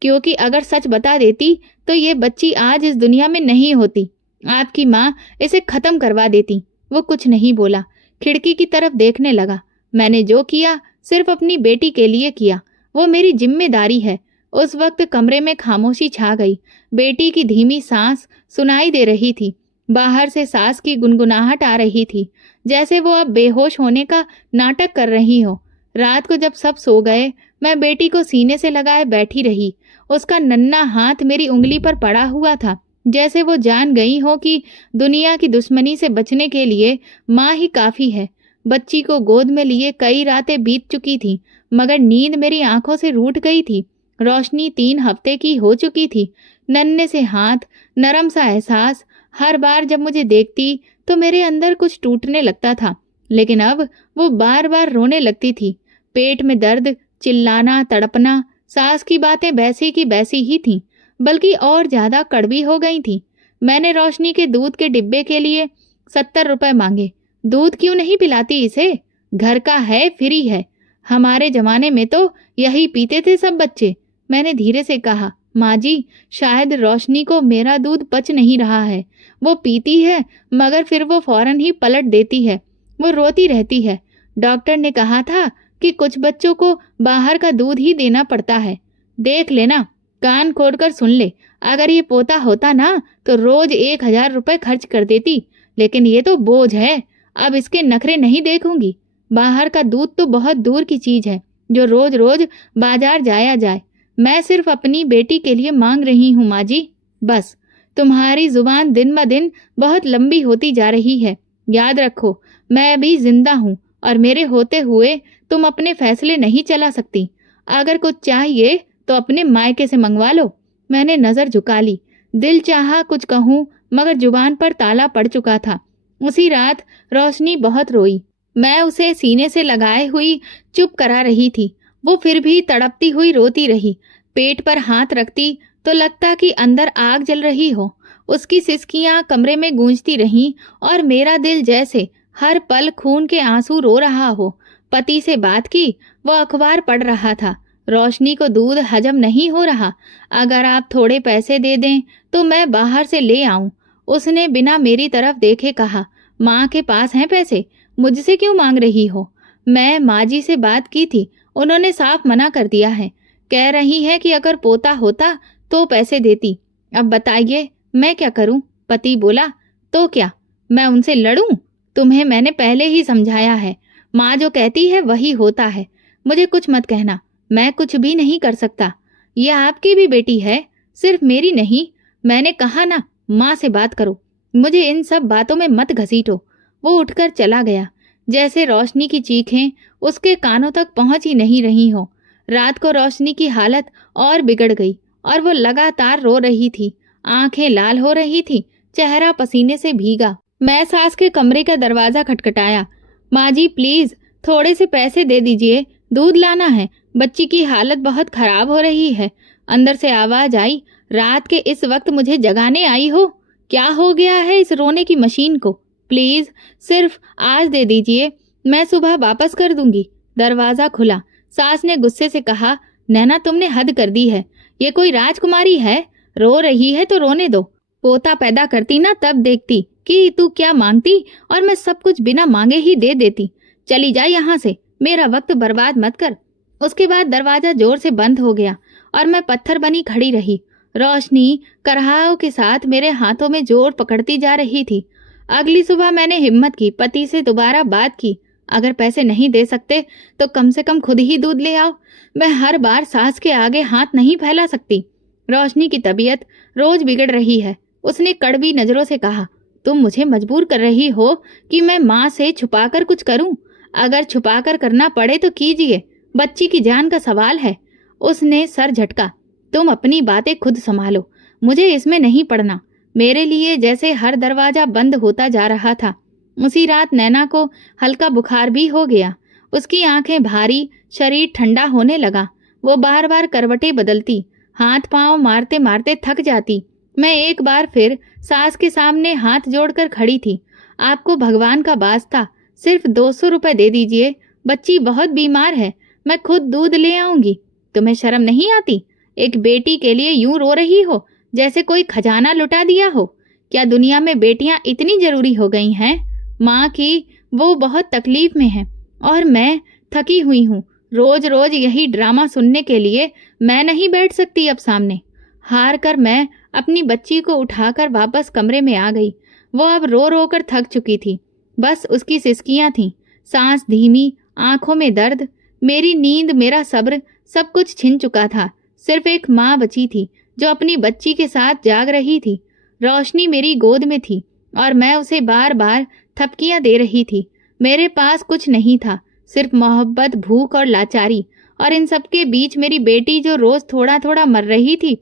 क्योंकि अगर सच बता देती तो ये बच्ची आज इस दुनिया में नहीं होती। आपकी माँ इसे खत्म करवा देती। वो कुछ नहीं बोला, खिड़की की तरफ देखने लगा। मैंने जो किया सिर्फ अपनी बेटी के लिए किया, वो मेरी जिम्मेदारी है। उस वक्त कमरे में खामोशी छा गई। बेटी की धीमी सांस सुनाई दे रही थी। बाहर से सास की गुनगुनाहट आ रही थी, जैसे वो अब बेहोश होने का नाटक कर रही हो। रात को जब सब सो गए, मैं बेटी को सीने से लगाए बैठी रही। उसका नन्हा हाथ मेरी उंगली पर पड़ा हुआ था, जैसे वो जान गई हो कि दुनिया की दुश्मनी से बचने के लिए माँ ही काफ़ी है। बच्ची को गोद में लिए कई रातें बीत चुकी थीं, मगर नींद मेरी आंखों से रूठ गई थी। रोशनी 3 हफ्ते की हो चुकी थी। नन्हे से हाथ, नरम सा एहसास। हर बार जब मुझे देखती तो मेरे अंदर कुछ टूटने लगता था, लेकिन अब वो बार बार रोने लगती थी। पेट में दर्द, चिल्लाना, तड़पना। सास की बातें वैसी की वैसी ही थीं, बल्कि और ज्यादा कड़वी हो गई थीं। मैंने रोशनी के दूध के डिब्बे के लिए 70 रुपए मांगे। दूध क्यों नहीं पिलाती इसे? घर का है, फ्री है। हमारे जमाने में तो यही पीते थे सब बच्चे। मैंने धीरे से कहा, माँ जी, शायद रोशनी को मेरा दूध पच नहीं रहा है। वो पीती है मगर फिर वो फौरन ही पलट देती है। वो रोती रहती है। डॉक्टर ने कहा था कि कुछ बच्चों को बाहर का दूध ही देना पड़ता है। देख लेना, कान खोलकर सुन ले। अगर ये पोता होता ना तो रोज 1000 रुपए खर्च कर देती, लेकिन ये तो बोझ है। अब इसके नखरे नहीं देखूंगी। बाहर का दूध तो बहुत दूर की चीज है जो रोज रोज बाजार जाया जाए। मैं सिर्फ अपनी बेटी के लिए मांग रही हूँ माँ जी, बस। तुम्हारी जुबान दिन ब दिन बहुत लंबी होती जा रही है। याद रखो, मैं भी जिंदा हूँ और मेरे होते हुए तुम अपने फैसले नहीं चला सकती। अगर कुछ चाहिए तो अपने मायके से मंगवा लो। मैंने नजर झुका ली। दिल चाहा कुछ कहूँ, मगर जुबान पर ताला पड़ चुका था। उसी रात रोशनी बहुत रोई। मैं उसे सीने से लगाए हुई चुप करा रही थी। वो फिर भी तड़पती हुई रोती रही। पेट पर हाथ रखती तो लगता कि अंदर आग जल रही हो। उसकी सिसकियां कमरे में गूंजती रहीं और मेरा दिल जैसे हर पल खून के आंसू रो रहा हो। पति से बात की, वो अखबार पढ़ रहा था। रोशनी को दूध हजम नहीं हो रहा। अगर आप थोड़े पैसे दे दें तो मैं बाहर से ले आऊं। उसने बिना मेरी तरफ देखे कहा, माँ के पास हैं पैसे, मुझसे क्यों मांग रही हो? मैं माँ जी से बात की थी, उन्होंने साफ मना कर दिया है। कह रही है कि अगर पोता होता तो पैसे देती। अब बताइए मैं क्या करूं? पति बोला। तो क्या मैं उनसे लड़ूं? तुम्हें मैंने पहले ही समझाया है, माँ जो कहती है वही होता है। मुझे कुछ मत कहना, मैं कुछ भी नहीं कर सकता। ये आपकी भी बेटी है, सिर्फ मेरी नहीं। मैंने कहा ना, माँ से बात करो, मुझे इन सब बातों में मत घसीटो। वो उठकर चला गया, जैसे रोशनी की चीखें उसके कानों तक पहुंच ही नहीं रही हो। रात को रोशनी की हालत और बिगड़ गई और वो लगातार रो रही थी। आंखें लाल हो रही थी, चेहरा पसीने से भीगा। मैं सास के कमरे का दरवाजा खटखटाया। माँ जी प्लीज थोड़े से पैसे दे दीजिए, दूध लाना है, बच्ची की हालत बहुत खराब हो रही है। अंदर से आवाज आई, रात के इस वक्त मुझे जगाने आई हो? क्या हो गया है इस रोने की मशीन को? प्लीज सिर्फ आज दे दीजिए, मैं सुबह वापस कर दूंगी। दरवाजा खुला। सास ने गुस्से से कहा, नैना तुमने हद कर दी है। ये कोई राजकुमारी है? रो रही है तो रोने दो। पोता पैदा करती ना तब देखती कि तू क्या मांगती और मैं सब कुछ बिना मांगे ही दे देती। चली जा यहाँ से, मेरा वक्त बर्बाद मत कर। उसके बाद दरवाजा जोर से बंद हो गया और मैं पत्थर बनी खड़ी रही। रोशनी करहाओं के साथ मेरे हाथों में जोर पकड़ती जा रही थी। अगली सुबह मैंने हिम्मत की, पति से दोबारा बात की। अगर पैसे नहीं दे सकते तो कम से कम खुद ही दूध ले आओ। मैं हर बार सास के आगे हाथ नहीं फैला सकती। रोशनी की तबीयत रोज बिगड़ रही है। उसने कड़वी नजरों से कहा, तुम मुझे मजबूर कर रही हो कि मैं माँ से छुपाकर कुछ करूं। अगर छुपाकर करना पड़े तो कीजिए, बच्ची की जान का सवाल है। उसने सर झटका। तुम अपनी बातें खुद संभालो, मुझे इसमें नहीं पड़ना। मेरे लिए जैसे हर दरवाजा बंद होता जा रहा था। उसी रात नैना को हल्का बुखार भी हो गया। उसकी आंखें भारी, शरीर ठंडा होने लगा। वो बार बार करवटें बदलती, हाथ पांव मारते मारते थक जाती। मैं एक बार फिर सास के सामने हाथ जोड़कर खड़ी थी। आपको भगवान का वास्ता सिर्फ 200 रुपए दे दीजिए, बच्ची बहुत बीमार है, मैं खुद दूध ले आऊंगी। तुम्हें शर्म नहीं आती? एक बेटी के लिए यूं रो रही हो जैसे कोई खजाना लुटा दिया हो। क्या दुनिया में बेटियां इतनी जरूरी हो गई हैं? माँ की वो बहुत तकलीफ में है और मैं थकी हुई हूँ। रोज रोज यही ड्रामा सुनने के लिए मैं नहीं बैठ सकती अब सामने। हार कर मैं अपनी बच्ची को उठाकर वापस कमरे में आ गई। वो अब रो रो कर थक चुकी थी। बस उसकी सिसकियां थीं, सांस धीमी, आंखों में दर्द। मेरी नींद, मेरा सब्र, सब कुछ छिन चुका था। सिर्फ एक माँ बची थी जो अपनी बच्ची के साथ जाग रही थी। रोशनी मेरी गोद में थी और मैं उसे बार बार थपकियां दे रही थी। मेरे पास कुछ नहीं था, सिर्फ मोहब्बत, भूख और लाचारी। और इन सब के बीच मेरी बेटी जो रोज थोड़ा थोड़ा मर रही थी।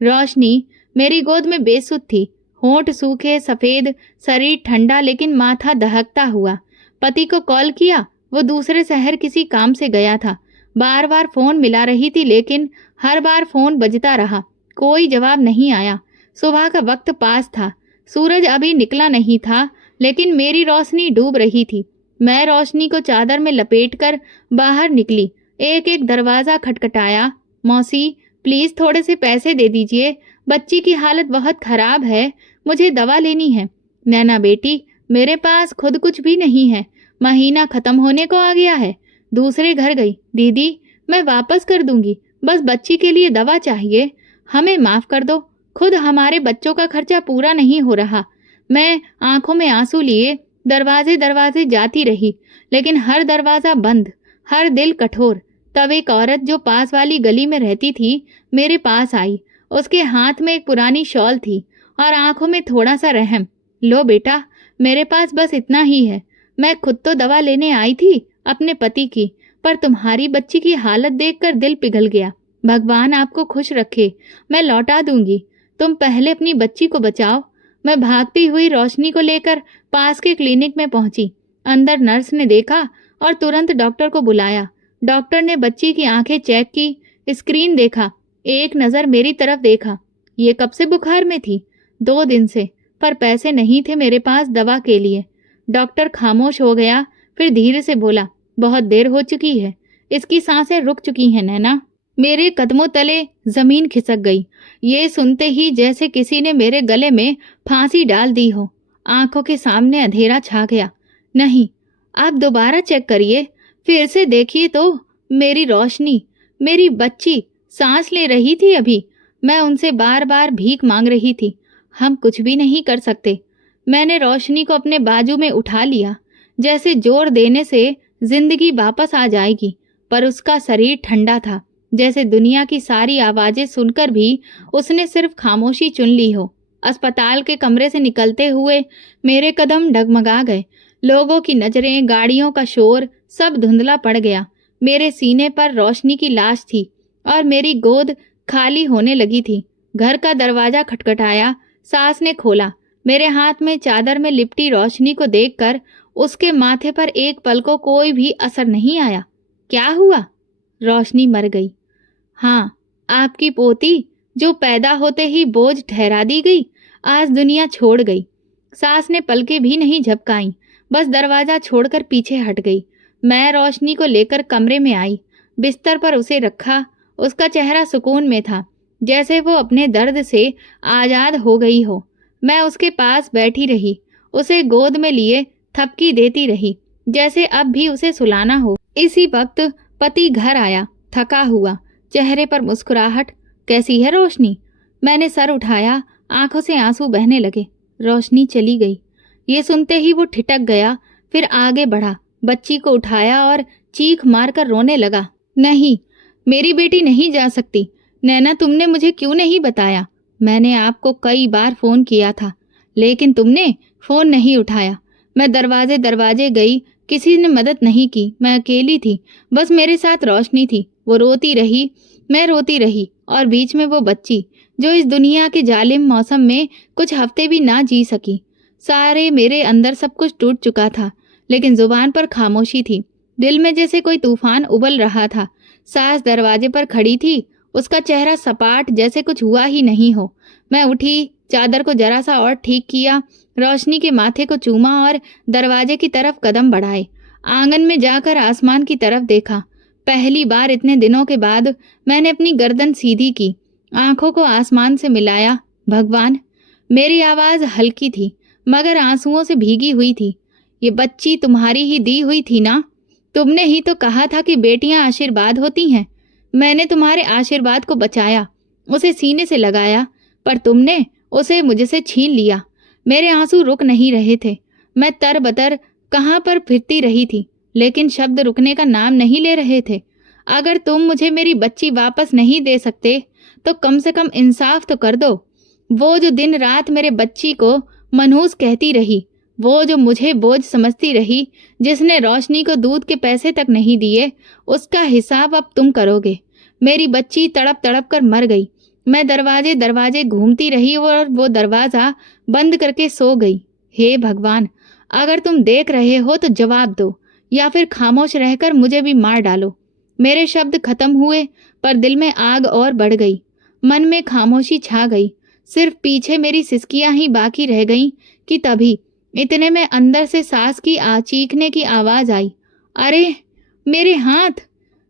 रोशनी मेरी गोद में बेसुध थी, होंठ सूखे सफेद, शरीर ठंडा लेकिन माथा दहकता हुआ। पति को कॉल किया, वो दूसरे शहर किसी काम से गया था। बार बार फोन मिला रही थी लेकिन हर बार फोन बजता रहा, कोई जवाब नहीं आया। सुबह का वक्त पास था, सूरज अभी निकला नहीं था लेकिन मेरी रोशनी डूब रही थी। मैं रोशनी को चादर में लपेटकर बाहर निकली। एक एक दरवाजा खटखटाया। मौसी, प्लीज थोड़े से पैसे दे दीजिए, बच्ची की हालत बहुत खराब है, मुझे दवा लेनी है। नैना बेटी, मेरे पास खुद कुछ भी नहीं है, महीना खत्म होने को आ गया है, दूसरे घर गई। दीदी, मैं वापस कर दूंगी, बस बच्ची के लिए दवा चाहिए, हमें माफ कर दो, खुद हमारे बच्चों का खर्चा पूरा नहीं हो रहा। मैं आंखों में आंसू लिए दरवाजे दरवाजे जाती रही लेकिन हर दरवाजा बंद, हर दिल कठोर। तब एक औरत जो पास वाली गली में रहती थी मेरे पास आई। उसके हाथ में एक पुरानी शॉल थी और आंखों में थोड़ा सा रहम। लो बेटा, मेरे पास बस इतना ही है। मैं खुद तो दवा लेने आई थी अपने पति की, पर तुम्हारी बच्ची की हालत देखकर दिल पिघल गया। भगवान आपको खुश रखे, मैं लौटा दूंगी, तुम पहले अपनी बच्ची को बचाओ। मैं भागती हुई रोशनी को लेकर पास के क्लिनिक में पहुंची। अंदर नर्स ने देखा और तुरंत डॉक्टर को बुलाया। डॉक्टर ने बच्ची की आंखें चेक की, स्क्रीन देखा, एक नज़र मेरी तरफ देखा। ये कब से बुखार में थी? 2 दिन से, पर पैसे नहीं थे मेरे पास दवा के लिए। डॉक्टर खामोश हो गया, फिर धीरे से बोला, बहुत देर हो चुकी है, इसकी सांसें रुक चुकी हैं नैना। मेरे कदमों तले जमीन खिसक गई। ये सुनते ही जैसे किसी ने मेरे गले में फांसी डाल दी हो। आंखों के सामने अंधेरा छा गया। नहीं, आप दोबारा चेक करिए, फिर से देखिए तो। मेरी रोशनी, मेरी बच्ची सांस ले रही थी अभी। मैं उनसे बार बार भीख मांग रही थी। हम कुछ भी नहीं कर सकते। मैंने रोशनी को अपने बाजू में उठा लिया, जैसे जोर देने से जिंदगी वापस आ जाएगी, पर उसका शरीर ठंडा था, जैसे दुनिया की सारी आवाजें सुनकर भी उसने सिर्फ खामोशी चुन ली हो। अस्पताल के कमरे से निकलते हुए मेरे कदम डगमगा गए। लोगों की नजरें, गाड़ियों का शोर, सब धुंधला पड़ गया। मेरे सीने पर रोशनी की लाश थी और मेरी गोद खाली होने लगी थी। घर का दरवाजा खटखटाया, सास ने खोला। मेरे हाथ में चादर में लिपटी रोशनी को देखकर उसके माथे पर एक पल को कोई भी असर नहीं आया। क्या हुआ? रोशनी मर गई। हाँ, आपकी पोती जो पैदा होते ही बोझ ठहरा दी गई, आज दुनिया छोड़ गई। सास ने पलकें भी नहीं झपकाई, बस दरवाजा छोड़कर पीछे हट गई। मैं रोशनी को लेकर कमरे में आई, बिस्तर पर उसे रखा। उसका चेहरा सुकून में था, जैसे वो अपने दर्द से आजाद हो गई हो। मैं उसके पास बैठी रही, उसे गोद में लिए थपकी देती रही, जैसे अब भी उसे सुलाना हो। इसी वक्त पति घर आया, थका हुआ, चेहरे पर मुस्कुराहट। कैसी है रोशनी? मैंने सर उठाया, आंखों से आंसू बहने लगे। रोशनी चली गई। ये सुनते ही वो ठिठक गया, फिर आगे बढ़ा, बच्ची को उठाया और चीख मारकर रोने लगा। नहीं, मेरी बेटी नहीं जा सकती। नैना, तुमने मुझे क्यों नहीं बताया? मैंने आपको कई बार फोन किया था, लेकिन तुमने फोन नहीं उठाया। मैं दरवाजे दरवाजे गई, किसी ने मदद नहीं की। मैं अकेली थी, बस मेरे साथ रोशनी थी। वो रोती रही, मैं रोती रही, और बीच में वो बच्ची जो इस दुनिया के जालिम मौसम में कुछ हफ्ते भी ना जी सकी। सारे मेरे अंदर सब कुछ टूट चुका था, लेकिन जुबान पर खामोशी थी। दिल में जैसे कोई तूफान उबल रहा था। सास दरवाजे पर खड़ी थी, उसका चेहरा सपाट, जैसे कुछ हुआ ही नहीं हो। मैं उठी, चादर को जरा सा और ठीक किया, रोशनी के माथे को चूमा और दरवाजे की तरफ कदम बढ़ाए। आंगन में जाकर आसमान की तरफ देखा। पहली बार इतने दिनों के बाद मैंने अपनी गर्दन सीधी की, आंखों को आसमान से मिलाया। भगवान! मेरी आवाज हल्की थी, मगर आंसुओं से भीगी हुई थी। ये बच्ची तुम्हारी ही दी हुई थी ना? तुमने ही तो कहा था कि बेटियां आशीर्वाद होती हैं। मैंने तुम्हारे आशीर्वाद को बचाया, उसे सीने से लगाया, पर तुमने उसे मुझसे छीन लिया। मेरे आंसू रुक नहीं रहे थे। मैं तरबतर कहाँ पर फिरती रही थी, लेकिन शब्द रुकने का नाम नहीं ले रहे थे। अगर तुम मुझे मेरी बच्ची वापस नहीं दे सकते, तो कम से कम इंसाफ तो कर दो। वो जो दिन रात मेरे बच्ची को मनहूस कहती रही, वो जो मुझे बोझ समझती रही, जिसने रोशनी को दूध के पैसे तक नहीं दिए, उसका हिसाब अब तुम करोगे। मेरी बच्ची तड़प तड़प कर मर गई। मैं दरवाजे दरवाजे घूमती रही और वो दरवाजा बंद करके सो गई। हे भगवान, अगर तुम देख रहे हो तो जवाब दो, या फिर खामोश रहकर मुझे भी मार डालो। मेरे शब्द खत्म हुए, पर दिल में आग और बढ़ गई। मन में खामोशी छा गई। सिर्फ पीछे मेरी सिसकियां ही बाकी रह गईं कि तभी इतने में अंदर से सास की चीखने की आवाज आई। अरे मेरे हाथ,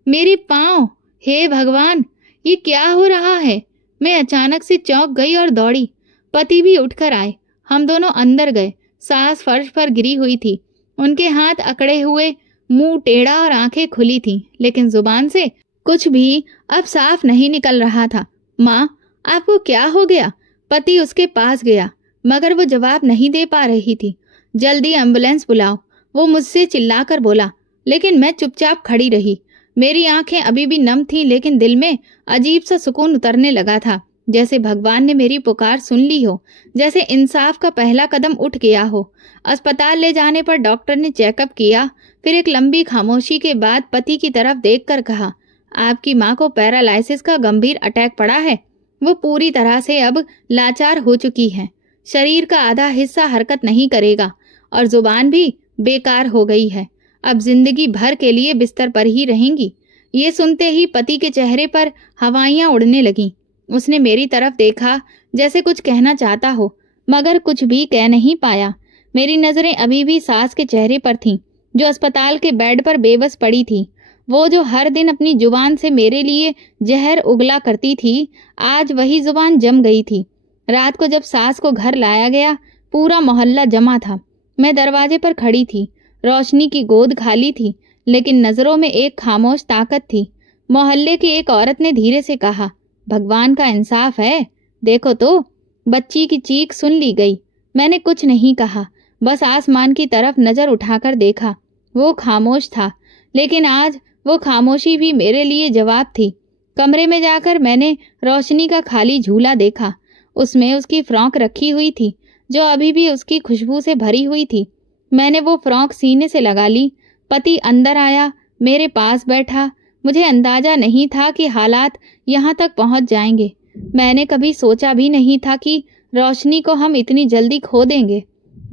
मेरी पाँव! हे भगवान, ये क्या हो रहा है? मैं अचानक से चौंक गई और दौड़ी। पति भी उठकर आए। हम दोनों अंदर गए। सास फर्श पर गिरी हुई थी, उनके हाथ अकड़े हुए, मुंह टेढ़ा और आंखें खुली थीं, लेकिन जुबान से कुछ भी अब साफ नहीं निकल रहा था। माँ, आपको क्या हो गया? पति उसके पास गया, मगर वो जवाब नहीं दे पा रही थी। जल्दी एम्बुलेंस बुलाओ, वो मुझसे चिल्लाकर बोला, लेकिन मैं चुपचाप खड़ी रही। मेरी आंखें अभी भी नम थीं, लेकिन दिल में अजीब सा सुकून उतरने लगा था, जैसे भगवान ने मेरी पुकार सुन ली हो, जैसे इंसाफ का पहला कदम उठ गया हो। अस्पताल ले जाने पर डॉक्टर ने चेकअप किया, फिर एक लंबी खामोशी के बाद पति की तरफ देखकर कहा, आपकी माँ को पैरालाइसिस का गंभीर अटैक पड़ा है। वो पूरी तरह से अब लाचार हो चुकी है। शरीर का आधा हिस्सा हरकत नहीं करेगा और जुबान भी बेकार हो गई है। अब जिंदगी भर के लिए बिस्तर पर ही रहेंगी। ये सुनते ही पति के चेहरे पर हवाइयां उड़ने लगीं। उसने मेरी तरफ देखा, जैसे कुछ कहना चाहता हो, मगर कुछ भी कह नहीं पाया। मेरी नजरें अभी भी सास के चेहरे पर थीं, जो अस्पताल के बेड पर बेबस पड़ी थी। वो जो हर दिन अपनी जुबान से मेरे लिए जहर उगला करती थी, आज वही जुबान जम गई थी। रात को जब सास को घर लाया गया, पूरा मोहल्ला जमा था। मैं दरवाजे पर खड़ी थी। रोशनी की गोद खाली थी, लेकिन नजरों में एक खामोश ताकत थी। मोहल्ले की एक औरत ने धीरे से कहा, भगवान का इंसाफ है, देखो तो। बच्ची की चीख सुन ली गई। मैंने कुछ नहीं कहा, बस आसमान की तरफ नजर उठाकर देखा। वो खामोश था, लेकिन आज वो खामोशी भी मेरे लिए जवाब थी। कमरे में जाकर मैंने रोशनी का खाली झूला देखा। उसमें उसकी फ्रॉक रखी हुई थी, जो अभी भी उसकी खुशबू से भरी हुई थी। मैंने वो फ्रॉक सीने से लगा ली। पति अंदर आया, मेरे पास बैठा। मुझे अंदाजा नहीं था कि हालात यहाँ तक पहुँच जाएंगे। मैंने कभी सोचा भी नहीं था कि रोशनी को हम इतनी जल्दी खो देंगे।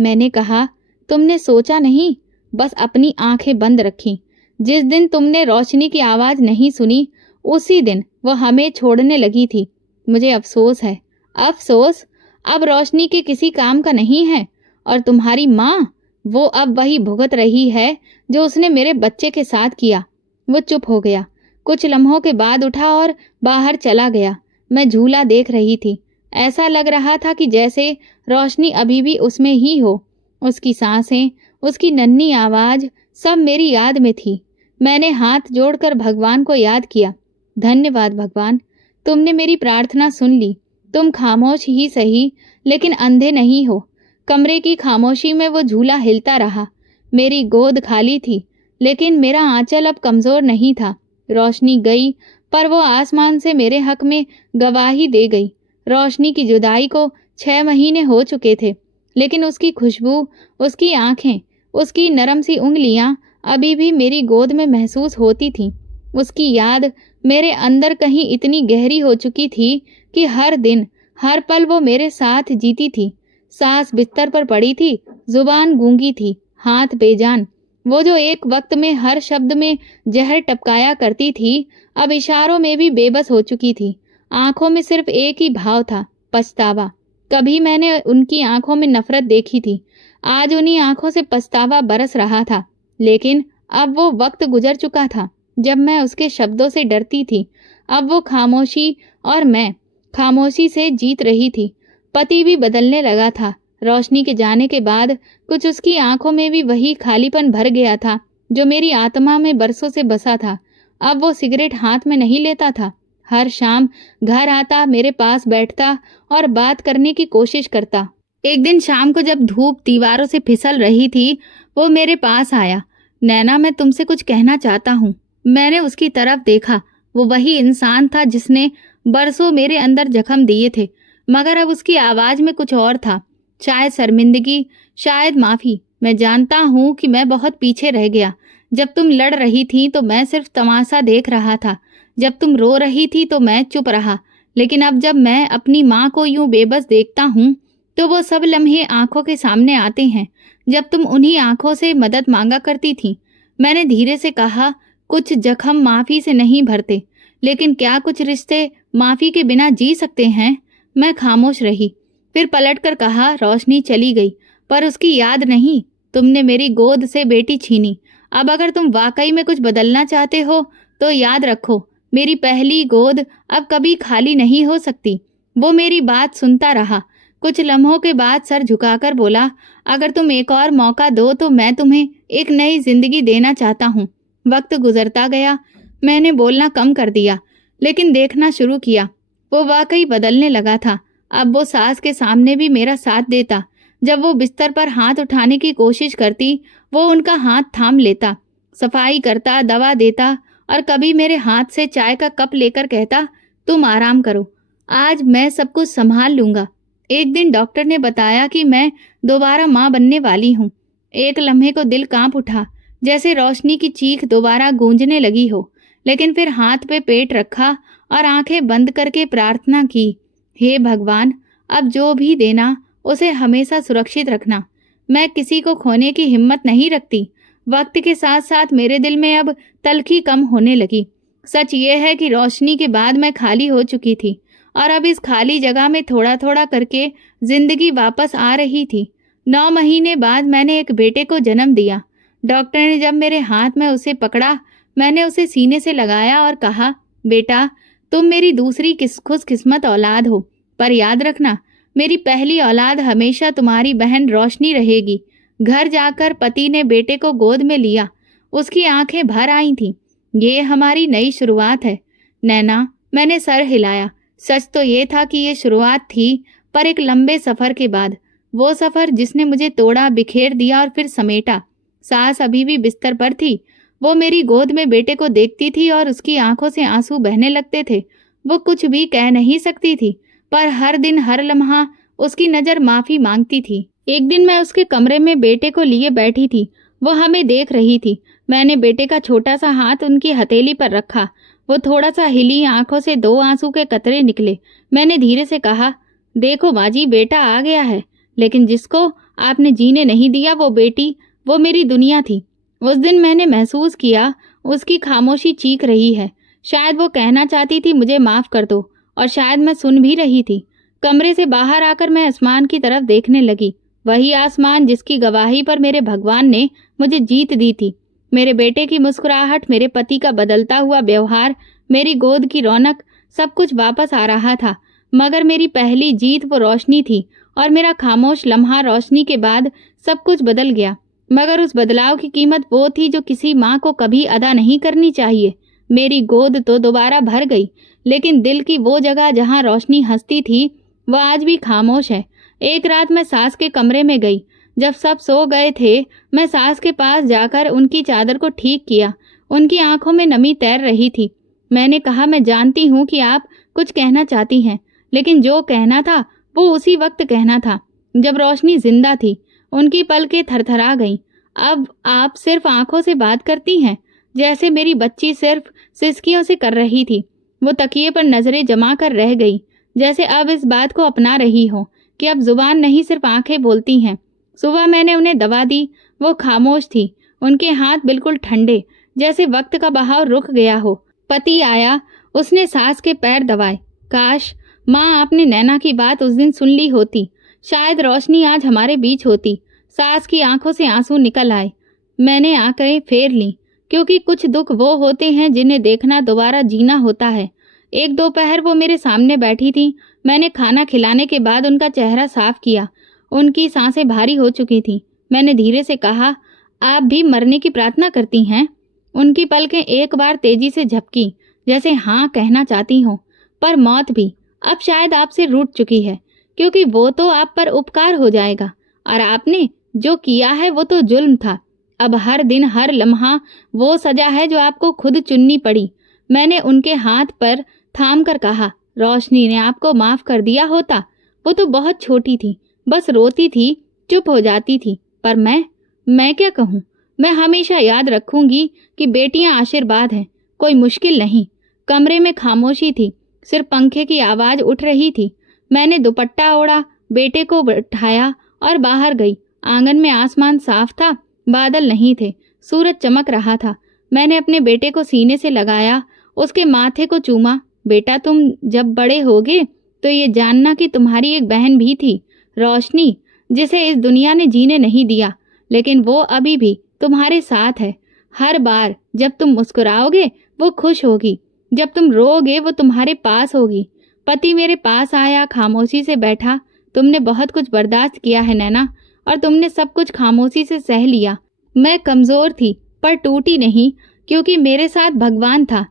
मैंने कहा, तुमने सोचा नहीं, बस अपनी आंखें बंद रखी। जिस दिन तुमने रोशनी की आवाज़ नहीं सुनी, उसी दिन वो हमें छोड़ने लगी थी। मुझे अफसोस है, अफसोस अब रोशनी के किसी काम का नहीं है। और तुम्हारी माँ, वो अब वही भुगत रही है जो उसने मेरे बच्चे के साथ किया। वो चुप हो गया, कुछ लम्हों के बाद उठा और बाहर चला गया। मैं झूला देख रही थी। ऐसा लग रहा था कि जैसे रोशनी अभी भी उसमें ही हो। उसकी सांसें, उसकी नन्ही आवाज सब मेरी याद में थी। मैंने हाथ जोड़कर भगवान को याद किया। धन्यवाद भगवान, तुमने मेरी प्रार्थना सुन ली। तुम खामोश ही सही, लेकिन अंधे नहीं हो। कमरे की खामोशी में वो झूला हिलता रहा। मेरी गोद खाली थी, लेकिन मेरा आंचल अब कमजोर नहीं था। रोशनी गई, पर वो आसमान से मेरे हक में गवाही दे गई। रोशनी की जुदाई को 6 महीने हो चुके थे, लेकिन उसकी खुशबू, उसकी आंखें, उसकी नरम सी उंगलियां अभी भी मेरी गोद में महसूस होती थीं। उसकी याद मेरे अंदर कहीं इतनी गहरी हो चुकी थी कि हर दिन, हर पल वो मेरे साथ जीती थी। सांस बिस्तर पर पड़ी थी, जुबान गूंगी थी, हाथ बेजान। वो जो एक वक्त में हर शब्द में जहर टपकाया करती थी, अब इशारों में भी बेबस हो चुकी थी। आंखों में सिर्फ एक ही भाव था, पछतावा। कभी मैंने उनकी आंखों में नफरत देखी थी, आज उन्हीं आंखों से पछतावा बरस रहा था। लेकिन अब वो वक्त गुजर चुका था जब मैं उसके शब्दों से डरती थी। अब वो खामोशी और मैं खामोशी से जीत रही थी। पति भी बदलने लगा था। रोशनी के जाने के बाद कुछ उसकी आंखों में भी वही खालीपन भर गया था जो मेरी आत्मा में बरसों से बसा था। अब वो सिगरेट हाथ में नहीं लेता था। हर शाम घर आता, मेरे पास बैठता और बात करने की कोशिश करता। एक दिन शाम को जब धूप दीवारों से फिसल रही थी, वो मेरे पास आया। नैना, मैं तुमसे कुछ कहना चाहता हूँ। मैंने उसकी तरफ देखा। वो वही इंसान था जिसने बरसों मेरे अंदर जख्म दिए थे, मगर अब उसकी आवाज में कुछ और था। शायद शर्मिंदगी, शायद माफी। मैं जानता हूँ कि मैं बहुत पीछे रह गया। जब तुम लड़ रही थी तो मैं सिर्फ तमाशा देख रहा था। जब तुम रो रही थी तो मैं चुप रहा। लेकिन अब जब मैं अपनी माँ को यूं बेबस देखता हूँ तो वो सब लम्हे आंखों के सामने आते हैं जब तुम उन्हीं आंखों से मदद मांगा करती थी। मैंने धीरे से कहा, कुछ जख्म माफी से नहीं भरते, लेकिन क्या कुछ रिश्ते माफी के बिना जी सकते हैं? मैं खामोश रही। फिर पलटकर कहा, रोशनी चली गई, पर उसकी याद नहीं। तुमने मेरी गोद से बेटी छीनी। अब अगर तुम वाकई में कुछ बदलना चाहते हो तो याद रखो, मेरी पहली गोद अब कभी खाली नहीं हो सकती। वो मेरी बात सुनता रहा। कुछ लम्हों के बाद सर झुकाकर बोला, अगर तुम एक और मौका दो तो मैं तुम्हें एक नई जिंदगी देना चाहता हूँ। वक्त गुजरता गया। मैंने बोलना कम कर दिया, लेकिन देखना शुरू किया। वो वाकई बदलने लगा था। अब वो सास के सामने भी मेरा साथ देता। जब वो बिस्तर पर हाथ उठाने की कोशिश करती, वो उनका हाथ थाम लेता, सफाई करता, दवा देता, और कभी मेरे हाथ से चाय का कप लेकर कहता, तुम आराम करो, आज मैं सब कुछ संभाल लूंगा। एक दिन डॉक्टर ने बताया कि मैं दोबारा माँ बनने वाली हूँ। एक लम्हे को दिल कांप उठा, जैसे रोशनी की चीख दोबारा गूंजने लगी हो। लेकिन फिर हाथ पे पेट रखा और आंखें बंद करके प्रार्थना की, हे भगवान, अब जो भी देना उसे हमेशा सुरक्षित रखना। मैं किसी को खोने की हिम्मत नहीं रखती। वक्त के साथ साथ मेरे दिल में अब तलखी कम होने लगी। सच ये है कि रोशनी के बाद मैं खाली हो चुकी थी, और अब इस खाली जगह में थोड़ा थोड़ा करके जिंदगी वापस आ रही थी। 9 महीने बाद मैंने एक बेटे को जन्म दिया। डॉक्टर ने जब मेरे हाथ में उसे पकड़ा, मैंने उसे सीने से लगाया और कहा, बेटा, तुम मेरी दूसरी खुशकिस्मत औलाद हो, पर याद रखना, मेरी पहली औलाद हमेशा तुम्हारी बहन रोशनी रहेगी। घर जाकर पति ने बेटे को गोद में लिया। उसकी आंखें भर आई थीं। ये हमारी नई शुरुआत है नैना। मैंने सर हिलाया। सच तो ये था कि ये शुरुआत थी, पर एक लंबे सफर के बाद। वो सफर जिसने मुझे तोड़ा, बिखेर दिया और फिर समेटा। सास अभी भी बिस्तर पर थी। वो मेरी गोद में बेटे को देखती थी और उसकी आंखों से आंसू बहने लगते थे। वो कुछ भी कह नहीं सकती थी, पर हर दिन, हर लम्हा उसकी नजर माफी मांगती थी। एक दिन मैं उसके कमरे में बेटे को लिए बैठी थी। वो हमें देख रही थी। मैंने बेटे का छोटा सा हाथ उनकी हथेली पर रखा। वो थोड़ा सा हिली, आंखों से 2 आंसू के कतरे निकले। मैंने धीरे से कहा, देखो माँ जी, बेटा आ गया है, लेकिन जिसको आपने जीने नहीं दिया वो बेटी, वो मेरी दुनिया थी। उस दिन मैंने महसूस किया उसकी खामोशी चीख रही है। शायद वो कहना चाहती थी मुझे माफ कर दो, और शायद मैं सुन भी रही थी। कमरे से बाहर आकर मैं आसमान की तरफ देखने लगी। वही आसमान जिसकी गवाही पर मेरे भगवान ने मुझे जीत दी थी। मेरे बेटे की मुस्कुराहट, मेरे पति का बदलता हुआ व्यवहार, मेरी गोद की रौनक, सब कुछ वापस आ रहा था। मगर मेरी पहली जीत वो रोशनी थी और मेरा खामोश लम्हा रोशनी के बाद सब कुछ बदल गया। मगर उस बदलाव की कीमत वो थी जो किसी माँ को कभी अदा नहीं करनी चाहिए। मेरी गोद तो दोबारा भर गई, लेकिन दिल की वो जगह जहाँ रोशनी हंसती थी वह आज भी खामोश है। एक रात मैं सास के कमरे में गई। जब सब सो गए थे, मैं सास के पास जाकर उनकी चादर को ठीक किया। उनकी आंखों में नमी तैर रही थी। मैंने कहा, मैं जानती हूँ कि आप कुछ कहना चाहती हैं, लेकिन जो कहना था वो उसी वक्त कहना था जब रोशनी जिंदा थी। उनकी पलकें थरथरा गईं। अब आप सिर्फ आंखों से बात करती हैं, जैसे मेरी बच्ची सिर्फ सिसकियों से कर रही थी। वो तकिए पर नजरें जमा कर रह गई, जैसे अब इस बात को अपना रही हो कि अब जुबान नहीं सिर्फ आंखें बोलती हैं। सुबह मैंने उन्हें दवा दी। वो खामोश थी, उनके हाथ बिल्कुल ठंडे, जैसे वक्त का बहाव रुक गया हो। पति आया, उसने सास के पैर दबाए। काश माँ आपने नैना की बात उस दिन सुन ली होती, शायद रोशनी आज हमारे बीच होती। सास की आंखों से आंसू निकल आए। मैंने आंखें फेर लीं, क्योंकि कुछ दुख वो होते हैं जिन्हें देखना दोबारा जीना होता है। एक दोपहर वो मेरे सामने बैठी थी। मैंने खाना खिलाने के बाद उनका चेहरा साफ किया। उनकी सांसें भारी हो चुकी थीं। मैंने धीरे से कहा, आप भी मरने की प्रार्थना करती हैं? उनकी पलकें एक बार तेजी से झपकी, जैसे हाँ कहना चाहती हों। पर मौत भी अब शायद आपसे रूठ चुकी है, क्योंकि वो तो आप पर उपकार हो जाएगा, और आपने जो किया है वो तो जुल्म था। अब हर दिन हर लम्हा वो सजा है जो आपको खुद चुननी पड़ी। मैंने उनके हाथ पर थाम कर कहा, रोशनी ने आपको माफ कर दिया होता। वो तो बहुत छोटी थी, बस रोती थी, चुप हो जाती थी। पर मैं क्या कहूँ? मैं हमेशा याद रखूंगी कि बेटियां आशीर्वाद हैं, कोई मुश्किल नहीं। कमरे में खामोशी थी, सिर्फ पंखे की आवाज उठ रही थी। मैंने दुपट्टा ओढ़ा, बेटे को उठाया और बाहर गई। आंगन में आसमान साफ था, बादल नहीं थे, सूरज चमक रहा था। मैंने अपने बेटे को सीने से लगाया, उसके माथे को चूमा। बेटा, तुम जब बड़े होगे तो ये जानना कि तुम्हारी एक बहन भी थी, रोशनी, जिसे इस दुनिया ने जीने नहीं दिया, लेकिन वो अभी भी तुम्हारे साथ है। हर बार जब तुम मुस्कुराओगे वो खुश होगी, जब तुम रोओगे वो तुम्हारे पास होगी। पति मेरे पास आया, खामोशी से बैठा। तुमने बहुत कुछ बर्दाश्त किया है नैना, और तुमने सब कुछ खामोशी से सह लिया। मैं कमजोर थी पर टूटी नहीं, क्योंकि मेरे साथ भगवान था।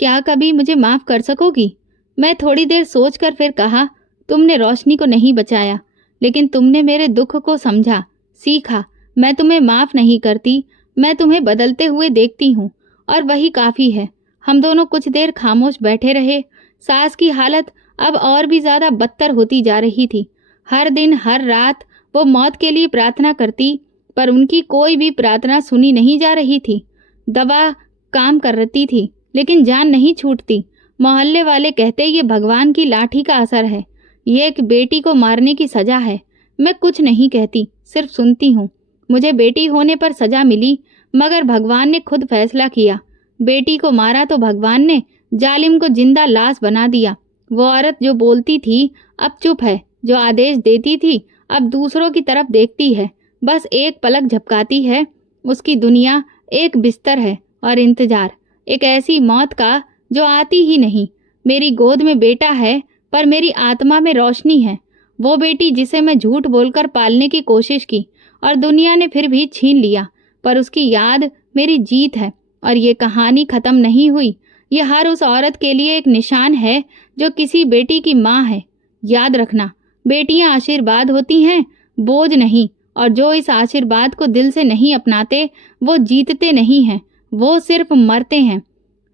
क्या कभी मुझे माफ कर सकोगी? मैं थोड़ी देर सोचकर फिर कहा, तुमने रोशनी को नहीं बचाया, लेकिन तुमने मेरे दुख को समझा, सीखा। मैं तुम्हें माफ नहीं करती, मैं तुम्हें बदलते हुए देखती हूँ, और वही काफी है। हम दोनों कुछ देर खामोश बैठे रहे। सास की हालत अब और भी ज्यादा बदतर होती जा रही थी। हर दिन हर रात वो मौत के लिए प्रार्थना करती, पर उनकी कोई भी प्रार्थना सुनी नहीं जा रही थी। दवा काम कर रही थी, लेकिन जान नहीं छूटती। मोहल्ले वाले कहते ये भगवान की लाठी का असर है, ये एक बेटी को मारने की सजा है। मैं कुछ नहीं कहती, सिर्फ सुनती हूँ। मुझे बेटी होने पर सजा मिली, मगर भगवान ने खुद फैसला किया। बेटी को मारा तो भगवान ने, जालिम को जिंदा लाश बना दिया। वो औरत जो बोलती थी अब चुप है, जो आदेश देती थी अब दूसरों की तरफ देखती है, बस एक पलक झपकाती है। उसकी दुनिया एक बिस्तर है और इंतजार, एक ऐसी मौत का जो आती ही नहीं। मेरी गोद में बेटा है, पर मेरी आत्मा में रोशनी है। वो बेटी जिसे मैं झूठ बोलकर पालने की कोशिश की और दुनिया ने फिर भी छीन लिया, पर उसकी याद मेरी जीत है। और ये कहानी खत्म नहीं हुई। ये हर उस औरत के लिए एक निशान है जो किसी बेटी की माँ है। याद रखना, बेटियां आशीर्वाद होती हैं, बोझ नहीं। और जो इस आशीर्वाद को दिल से नहीं अपनाते वो जीतते नहीं हैं, वो सिर्फ मरते हैं।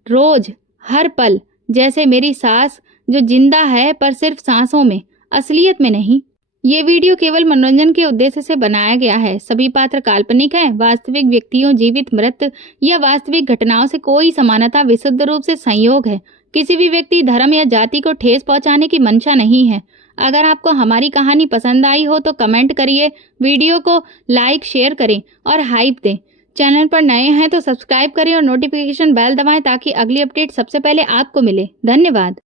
रोज, हर पल, जैसे मेरी सास जो जिंदा है पर सिर्फ सांसों में, असलियत में नहीं। ये वीडियो केवल मनोरंजन के उद्देश्य से बनाया गया है। सभी पात्र काल्पनिक हैं। वास्तविक व्यक्तियों, जीवित, मृत या वास्तविक घटनाओं से कोई समानता विशुद्ध रूप से संयोग है। किसी भी व्यक्ति, धर्म या जाति को ठेस पहुंचाने की मंशा नहीं है। अगर आपको हमारी कहानी पसंद आई हो तो कमेंट करिए, वीडियो को लाइक, शेयर करें और हाइप दें। चैनल पर नए हैं तो सब्सक्राइब करें और नोटिफिकेशन बेल दबाएं ताकि अगली अपडेट सबसे पहले आपको मिले। धन्यवाद।